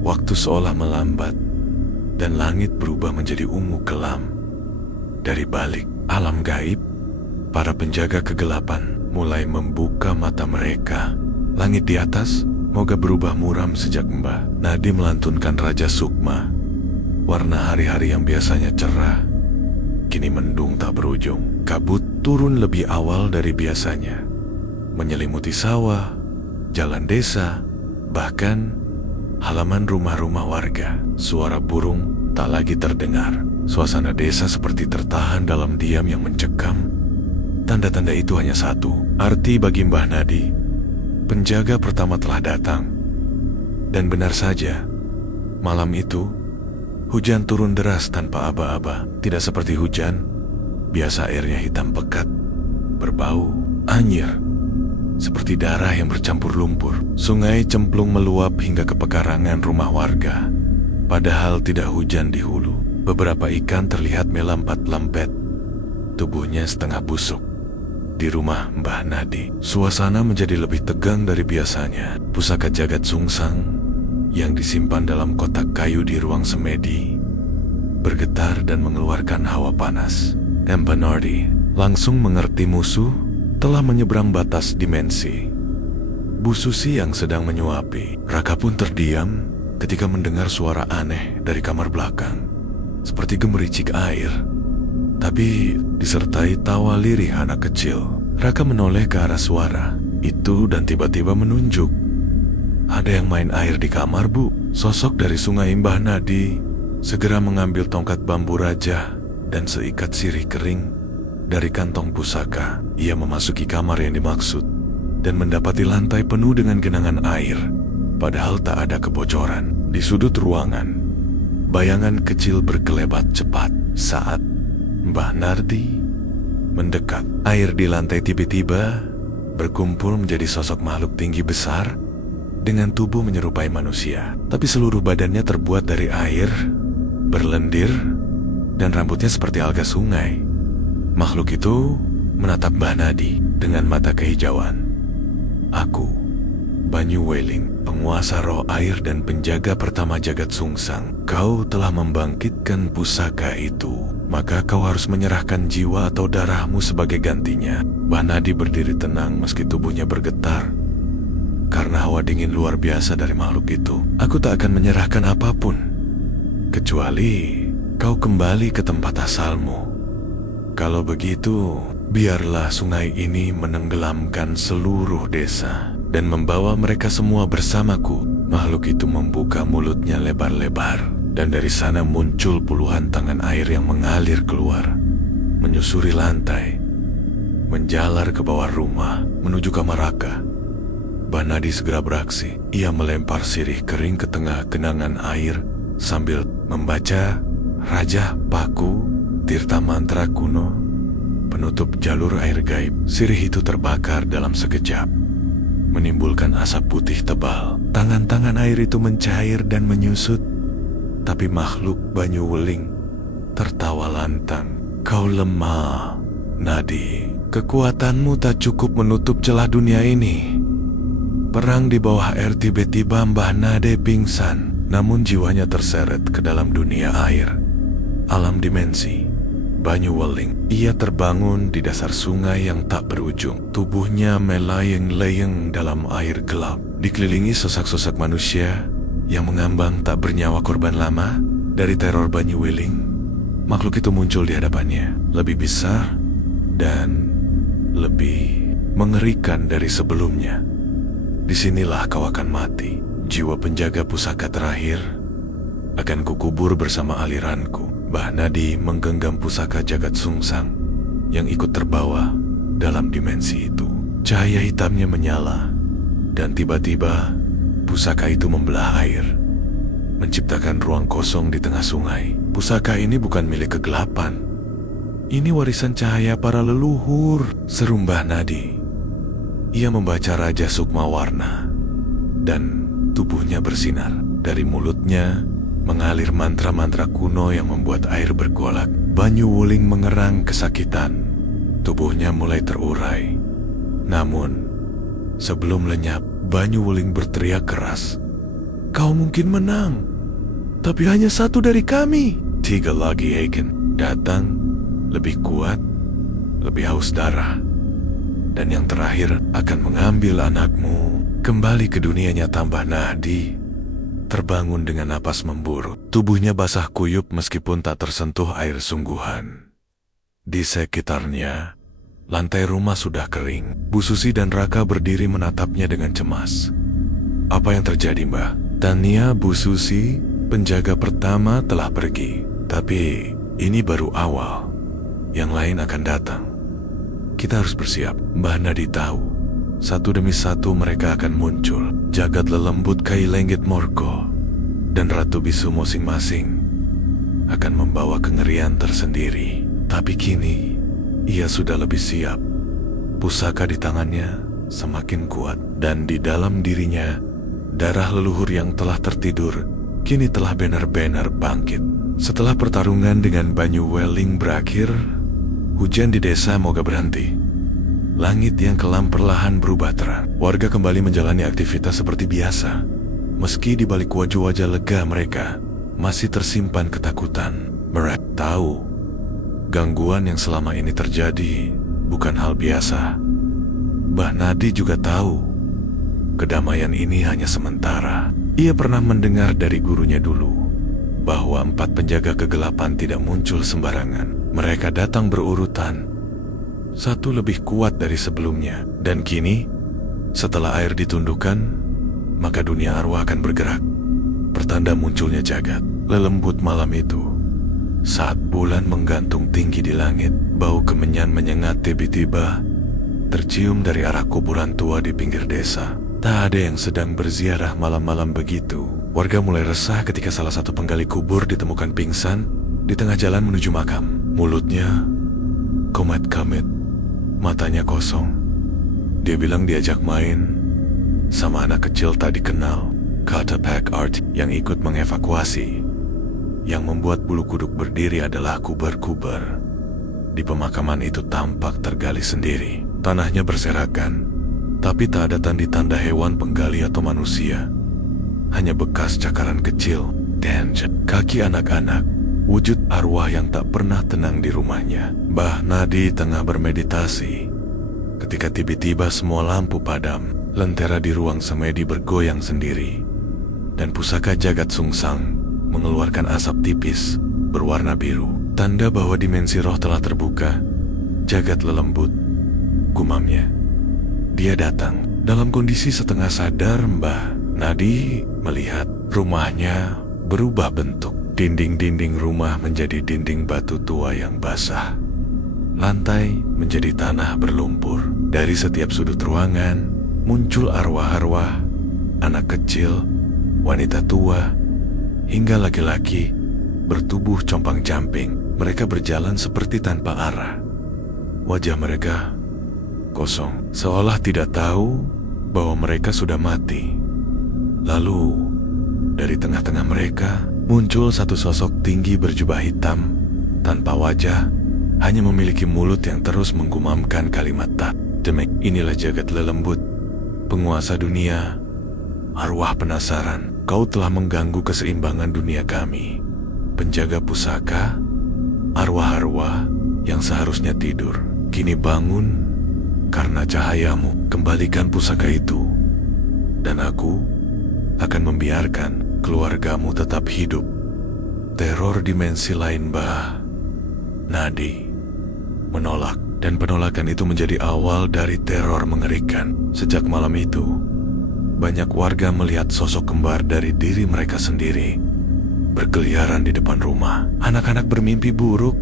waktu seolah melambat, dan langit berubah menjadi ungu kelam. Dari balik alam gaib, para penjaga kegelapan mulai membuka mata mereka. Langit di atas moga berubah muram sejak Mbah Nadi melantunkan Raja Sukma. Warna hari-hari yang biasanya cerah kini mendung tak berujung. Kabut turun lebih awal dari biasanya, menyelimuti sawah, jalan desa, bahkan halaman rumah-rumah warga. Suara burung tak lagi terdengar. Suasana desa seperti tertahan dalam diam yang mencekam. Tanda-tanda itu hanya satu arti bagi Mbah Nadi: penjaga pertama telah datang. Dan benar saja, malam itu hujan turun deras tanpa aba-aba. Tidak seperti hujan biasa, airnya hitam pekat, berbau anyir, seperti darah yang bercampur lumpur. Sungai cemplung meluap hingga ke pekarangan rumah warga, padahal tidak hujan di hulu. Beberapa ikan terlihat melambat-lampet, tubuhnya setengah busuk. Di rumah Mbah Nadi, suasana menjadi lebih tegang dari biasanya. Pusaka jagat sungsang yang disimpan dalam kotak kayu di ruang semedi bergetar dan mengeluarkan hawa panas. Empanardi langsung mengerti musuh telah menyeberang batas dimensi. Bu Susi yang sedang menyuapi. Raka pun terdiam ketika mendengar suara aneh dari kamar belakang, seperti gemericik air, tapi disertai tawa lirih anak kecil. Raka menoleh ke arah suara itu dan tiba-tiba menunjuk. "Ada yang main air di kamar, Bu." Sosok dari sungai Mbah Nadi segera mengambil tongkat bambu raja dan seikat sirih kering dari kantong pusaka. Ia memasuki kamar yang dimaksud dan mendapati lantai penuh dengan genangan air, padahal tak ada kebocoran. Di sudut ruangan, bayangan kecil berkelebat cepat. Saat Mbah Nadi mendekat, air di lantai tiba-tiba berkumpul menjadi sosok makhluk tinggi besar dengan tubuh menyerupai manusia, tapi seluruh badannya terbuat dari air, berlendir, dan rambutnya seperti alga sungai. Makhluk itu menatap Mbah Nadi dengan mata kehijauan. "Aku, Banyu Weling, penguasa roh air dan penjaga pertama jagat sungsang. Kau telah membangkitkan pusaka itu, maka kau harus menyerahkan jiwa atau darahmu sebagai gantinya." Mbah Nadi berdiri tenang meski tubuhnya bergetar karena hawa dingin luar biasa dari makhluk itu. "Aku tak akan menyerahkan apapun, kecuali kau kembali ke tempat asalmu. Kalau begitu, biarlah sungai ini menenggelamkan seluruh desa dan membawa mereka semua bersamaku." Makhluk itu membuka mulutnya lebar-lebar, dan dari sana muncul puluhan tangan air yang mengalir keluar, menyusuri lantai, menjalar ke bawah rumah, menuju kamar Raka. Mbah Nadi segera beraksi. Ia melempar sirih kering ke tengah genangan air sambil membaca Raja Paku, tirta mantra kuno penutup jalur air gaib. Sirih itu terbakar dalam sekejap, menimbulkan asap putih tebal. Tangan-tangan air itu mencair dan menyusut, tapi makhluk Banyu Weling tertawa lantang. "Kau lemah, Nadi. Kekuatanmu tak cukup menutup celah dunia ini." Perang di bawah air, tiba-tiba Mbah Nadi pingsan, namun jiwanya terseret ke dalam dunia air, alam dimensi Banyu Weling. Ia terbangun di dasar sungai yang tak berujung. Tubuhnya melayang-layang dalam air gelap, dikelilingi sosak-sosak manusia yang mengambang tak bernyawa, korban lama dari teror Banyu Weling. Makhluk itu muncul di hadapannya, lebih besar dan lebih mengerikan dari sebelumnya. "Disinilah kau akan mati. Jiwa penjaga pusaka terakhir akan kukubur bersama aliranku." Mbah Nadi menggenggam pusaka jagat sungsang yang ikut terbawa dalam dimensi itu. Cahaya hitamnya menyala, dan tiba-tiba pusaka itu membelah air, menciptakan ruang kosong di tengah sungai. Pusaka ini bukan milik kegelapan. Ini warisan cahaya para leluhur, seru Mbah Nadi. Ia membaca Raja Sukma Warna, dan tubuhnya bersinar. Dari mulutnya mengalir mantra-mantra kuno yang membuat air bergolak. Banyu Weling mengerang kesakitan. Tubuhnya mulai terurai. Namun, sebelum lenyap, Banyu Weling berteriak keras, "Kau mungkin menang, tapi hanya satu dari kami." Tiga lagi akan datang, lebih kuat, lebih haus darah, dan yang terakhir akan mengambil anakmu. Kembali ke dunia nyata, Mbah Nadi terbangun dengan napas memburu. Tubuhnya basah kuyup meskipun tak tersentuh air sungguhan. Di sekitarnya, lantai rumah sudah kering. Bu Susi dan Raka berdiri menatapnya dengan cemas. Apa yang terjadi, Mbah? Tania Bu Susi, penjaga pertama, telah pergi. Tapi ini baru awal. Yang lain akan datang. Kita harus bersiap. Mbah Nadi tahu. Satu demi satu mereka akan muncul. Jagat lelembut Kai Lenggit Morko dan Ratu Bisu masing-masing akan membawa kengerian tersendiri. Tapi kini ia sudah lebih siap. Pusaka di tangannya semakin kuat, dan di dalam dirinya darah leluhur yang telah tertidur kini telah benar-benar bangkit. Setelah pertarungan dengan Banyu Weling berakhir, hujan di desa moga berhenti. Langit yang kelam perlahan berubah terang. Warga kembali menjalani aktivitas seperti biasa. Meski di balik wajah-wajah lega mereka masih tersimpan ketakutan. Mereka tahu gangguan yang selama ini terjadi bukan hal biasa. Mbah Nadi juga tahu kedamaian ini hanya sementara. Ia pernah mendengar dari gurunya dulu bahwa 4 penjaga kegelapan tidak muncul sembarangan. Mereka datang berurutan, satu lebih kuat dari sebelumnya. Dan kini, setelah air ditundukkan, maka dunia arwah akan bergerak. Pertanda munculnya jagat lelembut malam itu. Saat bulan menggantung tinggi di langit, bau kemenyan menyengat tiba-tiba tercium dari arah kuburan tua di pinggir desa. Tak ada yang sedang berziarah malam-malam begitu. Warga mulai resah ketika salah satu penggali kubur ditemukan pingsan di tengah jalan menuju makam. Mulutnya komat-kamit, matanya kosong. Dia bilang diajak main sama anak kecil tak dikenal, kata Pak Art yang ikut mengevakuasi. Yang membuat bulu kuduk berdiri adalah kuber-kuber. Di pemakaman itu tampak tergali sendiri. Tanahnya berserakan, tapi tak ada tanda-tanda hewan penggali atau manusia. Hanya bekas cakaran kecil dan kaki anak-anak, wujud arwah yang tak pernah tenang di rumahnya. Mbah Nadi tengah bermeditasi ketika tiba-tiba semua lampu padam. Lentera di ruang semedi bergoyang sendiri, dan pusaka jagat sungsang mengeluarkan asap tipis berwarna biru. Tanda bahwa dimensi roh telah terbuka. Jagat lelembut, gumamnya. Dia datang dalam kondisi setengah sadar. Mbah Nadi melihat rumahnya berubah bentuk. Dinding-dinding rumah menjadi dinding batu tua yang basah. Lantai menjadi tanah berlumpur. Dari setiap sudut ruangan muncul arwah-arwah, anak kecil, wanita tua, hingga laki-laki bertubuh compang-camping. Mereka berjalan seperti tanpa arah. Wajah mereka kosong, seolah tidak tahu bahwa mereka sudah mati. Lalu, dari tengah-tengah mereka muncul satu sosok tinggi berjubah hitam, tanpa wajah, hanya memiliki mulut yang terus menggumamkan kalimat tak. Demek, inilah jagat lelembut, penguasa dunia. Arwah penasaran, kau telah mengganggu keseimbangan dunia kami. Penjaga pusaka, arwah-arwah yang seharusnya tidur, kini bangun karena cahayamu. Kembalikan pusaka itu, dan aku akan membiarkan keluargamu tetap hidup. Teror dimensi lain. Mbah Nadi menolak, dan penolakan itu menjadi awal dari teror mengerikan. Sejak malam itu, banyak warga melihat sosok kembar dari diri mereka sendiri berkeliaran di depan rumah. Anak-anak bermimpi buruk,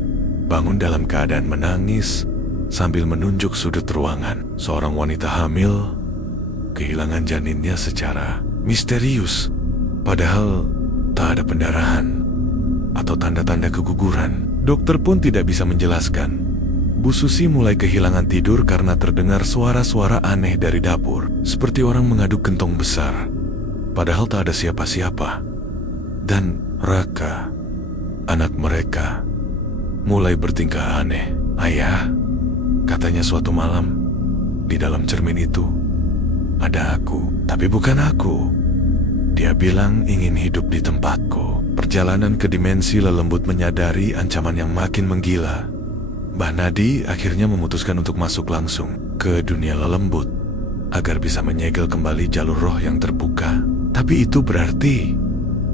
bangun dalam keadaan menangis sambil menunjuk sudut ruangan. Seorang wanita hamil kehilangan janinnya secara misterius, padahal tak ada pendarahan atau tanda-tanda keguguran. Dokter pun tidak bisa menjelaskan. Bu Susi mulai kehilangan tidur karena terdengar suara-suara aneh dari dapur, seperti orang mengaduk gentong besar, padahal tak ada siapa-siapa. Dan Raka, anak mereka, mulai bertingkah aneh. Ayah, katanya suatu malam, di dalam cermin itu ada aku, tapi bukan aku. Dia bilang ingin hidup di tempatku. Perjalanan ke dimensi lelembut menyadari ancaman yang makin menggila. Mbah Nadi akhirnya memutuskan untuk masuk langsung ke dunia lelembut. agar bisa menyegel kembali jalur roh yang terbuka. Tapi itu berarti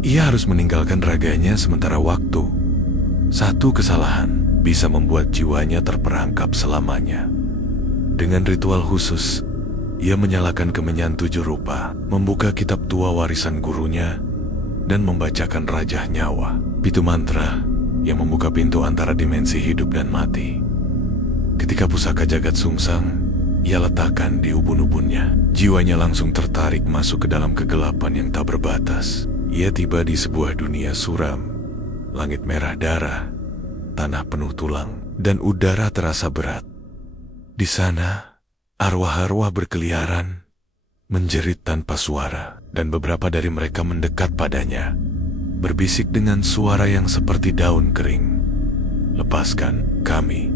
ia harus meninggalkan raganya sementara waktu. Satu kesalahan bisa membuat jiwanya terperangkap selamanya. Dengan ritual khusus, ia menyalakan kemenyan 7 rupa, membuka kitab tua warisan gurunya, dan membacakan rajah nyawa, pitu mantra yang membuka pintu antara dimensi hidup dan mati. Ketika pusaka jagat sungsang ia letakkan di ubun-ubunnya, jiwanya langsung tertarik masuk ke dalam kegelapan yang tak berbatas. Ia tiba di sebuah dunia suram, langit merah darah, tanah penuh tulang, dan udara terasa berat. Di sana, arwah-arwah berkeliaran, menjerit tanpa suara, dan beberapa dari mereka mendekat padanya, berbisik dengan suara yang seperti daun kering. "Lepaskan kami.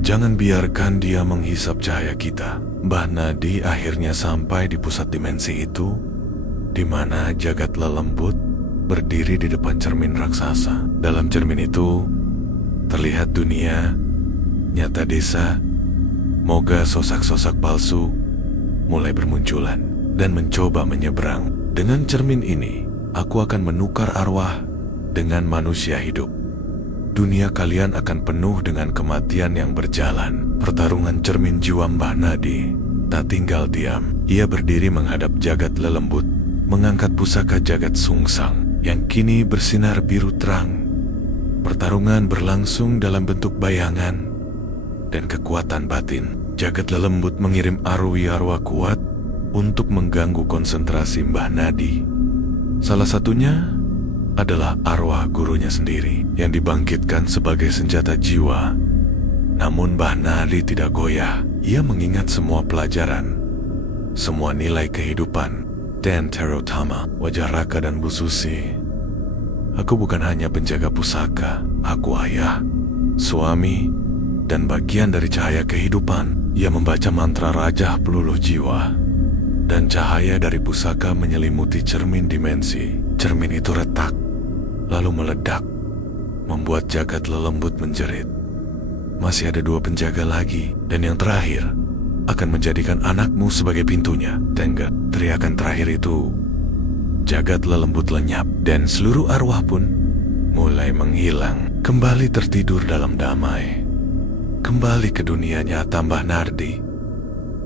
Jangan biarkan dia menghisap cahaya kita." Mbah Nadi akhirnya sampai di pusat dimensi itu, di mana jagat lelembut berdiri di depan cermin raksasa. Dalam cermin itu, terlihat dunia, nyata desa, moga sosak-sosak palsu mulai bermunculan dan mencoba menyeberang. Dengan cermin ini, aku akan menukar arwah dengan manusia hidup. Dunia kalian akan penuh dengan kematian yang berjalan. Pertarungan cermin jiwa Mbah Nadi tak tinggal diam. Ia berdiri menghadap jagat lelembut, mengangkat pusaka jagat sungsang yang kini bersinar biru terang. Pertarungan berlangsung dalam bentuk bayangan dan kekuatan batin. Jagat lelembut mengirim arwah kuat untuk mengganggu konsentrasi Mbah Nadi. Salah satunya adalah arwah gurunya sendiri yang dibangkitkan sebagai senjata jiwa. Namun Mbah Nadi tidak goyah. Ia mengingat semua pelajaran, semua nilai kehidupan, dan Terutama, wajah Raka dan Bu Susi. "Aku bukan hanya penjaga pusaka, aku ayah, suami, dan bagian dari cahaya kehidupan." Ia membaca mantra rajah peluluh jiwa, dan cahaya dari pusaka menyelimuti cermin dimensi. Cermin itu retak, lalu meledak, membuat jagat lelembut menjerit. Masih ada 2 penjaga lagi, dan yang terakhir akan menjadikan anakmu sebagai pintunya. Tenggat, teriakan terakhir itu, jagat lelembut lenyap, dan seluruh arwah pun mulai menghilang, kembali tertidur dalam damai. Kembali ke dunia nyata Mbah Nadi.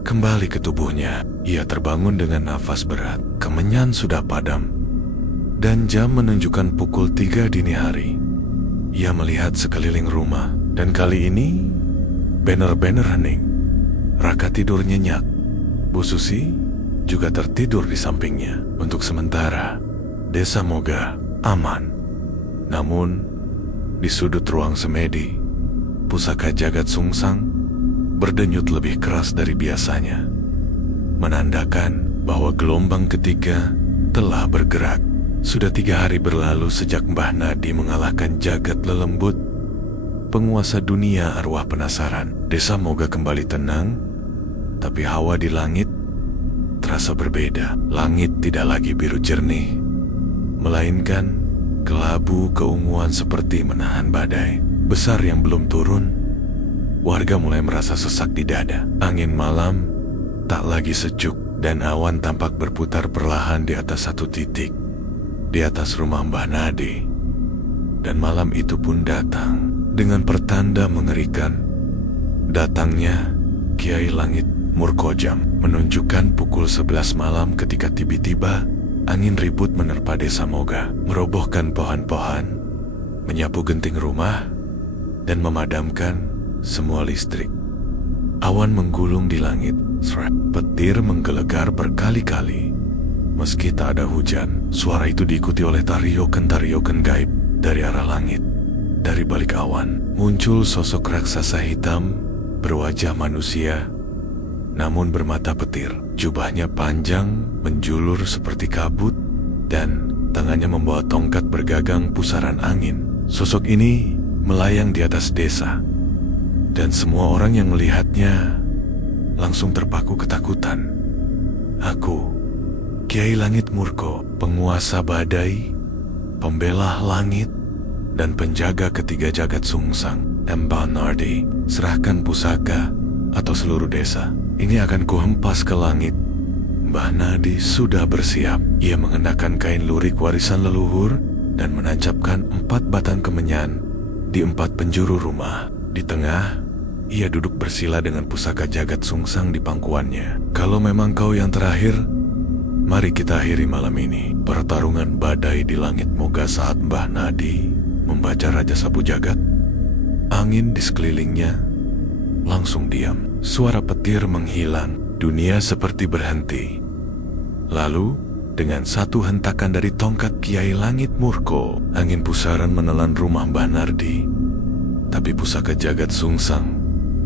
Kembali ke tubuhnya. Ia terbangun dengan nafas berat. Kemenyan sudah padam, dan jam menunjukkan pukul 3 dini hari. Ia melihat sekeliling rumah, dan kali ini banner-banner hening. Raka tidur nyenyak. Bu Susi juga tertidur di sampingnya. Untuk sementara, desa moga aman. Namun, di sudut ruang semedi, pusaka jagat sungsang berdenyut lebih keras dari biasanya, menandakan bahwa gelombang ketiga telah bergerak. Sudah 3 hari berlalu sejak Mbah Nadi mengalahkan jagat lelembut, penguasa dunia arwah penasaran. Desa moga kembali tenang, tapi hawa di langit terasa berbeda. Langit tidak lagi biru jernih, melainkan kelabu keunguan seperti menahan badai besar yang belum turun. Warga mulai merasa sesak di dada. Angin malam tak lagi sejuk, dan awan tampak berputar perlahan di atas satu titik, di atas rumah Mbah Nadi. Dan malam itu pun datang dengan pertanda mengerikan. Datangnya Kiai Langit Murkojam menunjukkan pukul 11 malam ketika tiba-tiba angin ribut menerpa desa moga, merobohkan pohon-pohon, menyapu genting rumah, dan memadamkan semua listrik. Awan menggulung di langit, petir menggelegar berkali-kali. Meski tak ada hujan, suara itu diikuti oleh tariukan gaib dari arah langit. Dari balik awan, muncul sosok raksasa hitam berwajah manusia, namun bermata petir. Jubahnya panjang, menjulur seperti kabut, dan tangannya membawa tongkat bergagang pusaran angin. Sosok ini melayang di atas desa, dan semua orang yang melihatnya langsung terpaku ketakutan. Aku, Kiai Langit Murko, penguasa badai, pembela langit, dan penjaga ketiga jagat sungsang, Mbah Nadi, serahkan pusaka atau seluruh desa. ini akan kuhempas ke langit. Mbah Nadi sudah bersiap. Ia mengenakan kain lurik warisan leluhur dan menancapkan 4 batang kemenyan di 4 penjuru rumah. Di tengah, ia duduk bersila dengan pusaka jagat sungsang di pangkuannya. Kalau memang kau yang terakhir, mari kita akhiri malam ini. Pertarungan badai di langit moga saat Mbah Nadi membaca Raja Sapu Jagat. Angin di sekelilingnya langsung diam. Suara petir menghilang. Dunia seperti berhenti. Lalu, dengan satu hentakan dari tongkat Kiai Langit Murko, angin pusaran menelan rumah Mbah Nardi. Tapi pusaka jagat sungsang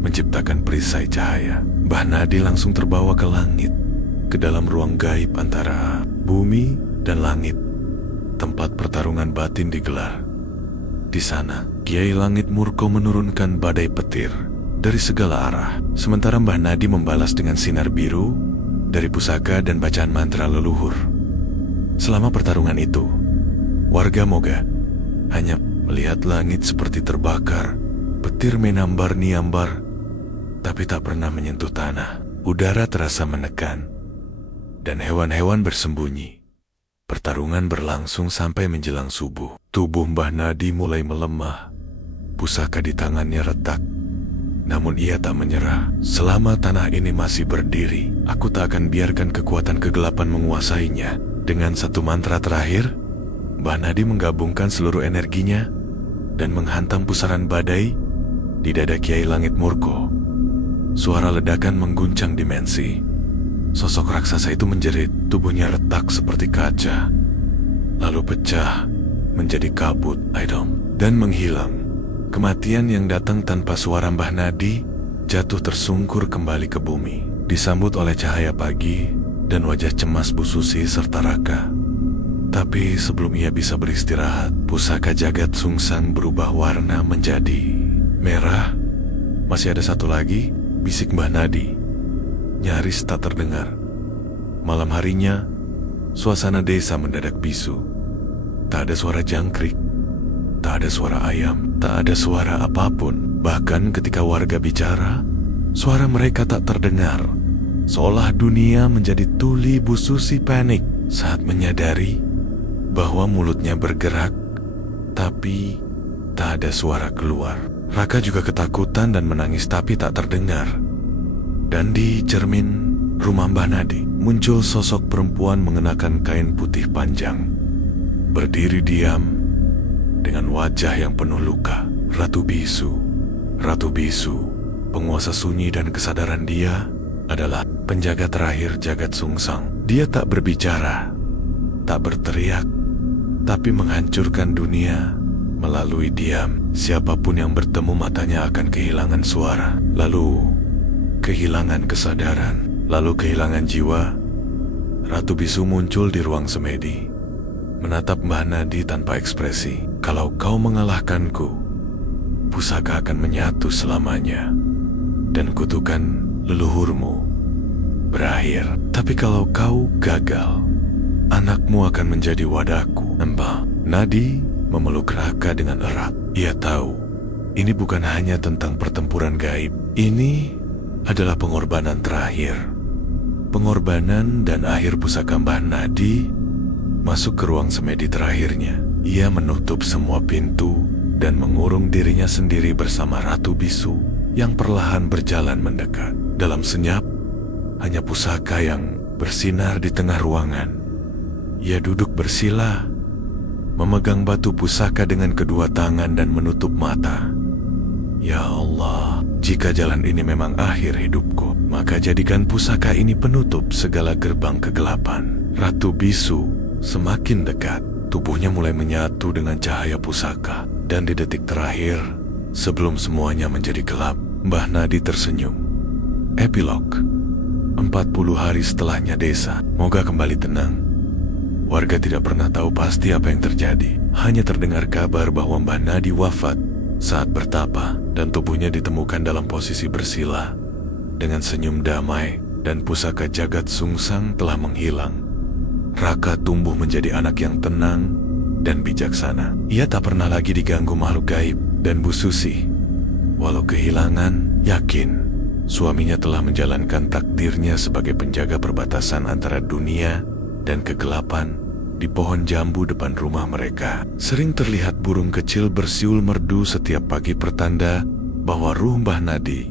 menciptakan perisai cahaya. Mbah Nardi langsung terbawa ke langit, ke dalam ruang gaib antara bumi dan langit, tempat pertarungan batin digelar. Di sana, Kiai Langit Murko menurunkan badai petir dari segala arah, sementara Mbah Nadi membalas dengan sinar biru dari pusaka dan bacaan mantra leluhur. Selama pertarungan itu, warga Moga hanya melihat langit seperti terbakar, petir menambar-niambar, tapi tak pernah menyentuh tanah. Udara terasa menekan, dan hewan-hewan bersembunyi. Pertarungan berlangsung sampai menjelang subuh. Tubuh Mbah Nadi mulai melemah, pusaka di tangannya retak. Namun ia tak menyerah. Selama tanah ini masih berdiri, aku tak akan biarkan kekuatan kegelapan menguasainya. Dengan satu mantra terakhir, Mbah Nadi menggabungkan seluruh energinya dan menghantam pusaran badai di dada Kiai Langit Murko. Suara ledakan mengguncang dimensi. Sosok raksasa itu menjerit, tubuhnya retak seperti kaca, lalu pecah menjadi kabut, dan menghilang. Kematian yang datang tanpa suara Mbah Nadi jatuh tersungkur kembali ke bumi, disambut oleh cahaya pagi dan wajah cemas Bu Susi serta Raka. Tapi sebelum ia bisa beristirahat, pusaka jagat sungsang berubah warna menjadi merah. Masih ada satu lagi, bisik Mbah Nadi, nyaris tak terdengar. Malam harinya, suasana desa mendadak bisu. Tak ada suara jangkrik, tak ada suara ayam, tak ada suara apapun. Bahkan ketika warga bicara, suara mereka tak terdengar. Seolah dunia menjadi tuli. Bu Susi panik saat menyadari bahwa mulutnya bergerak, tapi tak ada suara keluar. Raka juga ketakutan dan menangis tapi tak terdengar. Dan di cermin rumah Mbah Nadi muncul sosok perempuan mengenakan kain putih panjang, berdiri diam dengan wajah yang penuh luka. Ratu Bisu. Ratu Bisu, penguasa sunyi dan kesadaran. Dia adalah penjaga terakhir jagat sungsang. Dia tak berbicara, tak berteriak, tapi menghancurkan dunia melalui diam. Siapapun yang bertemu matanya akan kehilangan suara, lalu kehilangan kesadaran, lalu kehilangan jiwa. Ratu Bisu muncul di ruang semedi, menatap Mbah Nadi tanpa ekspresi. Kalau kau mengalahkanku, pusaka akan menyatu selamanya, dan kutukan leluhurmu berakhir. Tapi kalau kau gagal, anakmu akan menjadi wadahku. Mbah Nadi memeluk Raka dengan erat. Ia tahu, ini bukan hanya tentang pertempuran gaib. Ini adalah pengorbanan terakhir. Pengorbanan dan akhir pusaka Mbah Nadi masuk ke ruang semedi terakhirnya. Ia menutup semua pintu dan mengurung dirinya sendiri bersama Ratu Bisu yang perlahan berjalan mendekat. Dalam senyap, hanya pusaka yang bersinar di tengah ruangan. Ia duduk bersila, memegang batu pusaka dengan kedua tangan dan menutup mata. Ya Allah, jika jalan ini memang akhir hidupku, maka jadikan pusaka ini penutup segala gerbang kegelapan. Ratu Bisu semakin dekat. Tubuhnya mulai menyatu dengan cahaya pusaka. Dan di detik terakhir, sebelum semuanya menjadi gelap, Mbah Nadi tersenyum. Epilog. 40 hari setelahnya desa Moga kembali tenang. Warga tidak pernah tahu pasti apa yang terjadi. Hanya terdengar kabar bahwa Mbah Nadi wafat saat bertapa, dan tubuhnya ditemukan dalam posisi bersila dengan senyum damai, dan pusaka jagat sungsang telah menghilang. Raka tumbuh menjadi anak yang tenang dan bijaksana. Ia tak pernah lagi diganggu makhluk gaib. Dan Bu Susi, walau kehilangan, yakin Suaminya telah menjalankan takdirnya sebagai penjaga perbatasan antara dunia dan kegelapan di pohon jambu depan rumah mereka. Sering terlihat burung kecil bersiul merdu setiap pagi, pertanda bahwa ruh Mbah Nadi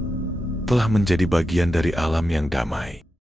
telah menjadi bagian dari alam yang damai.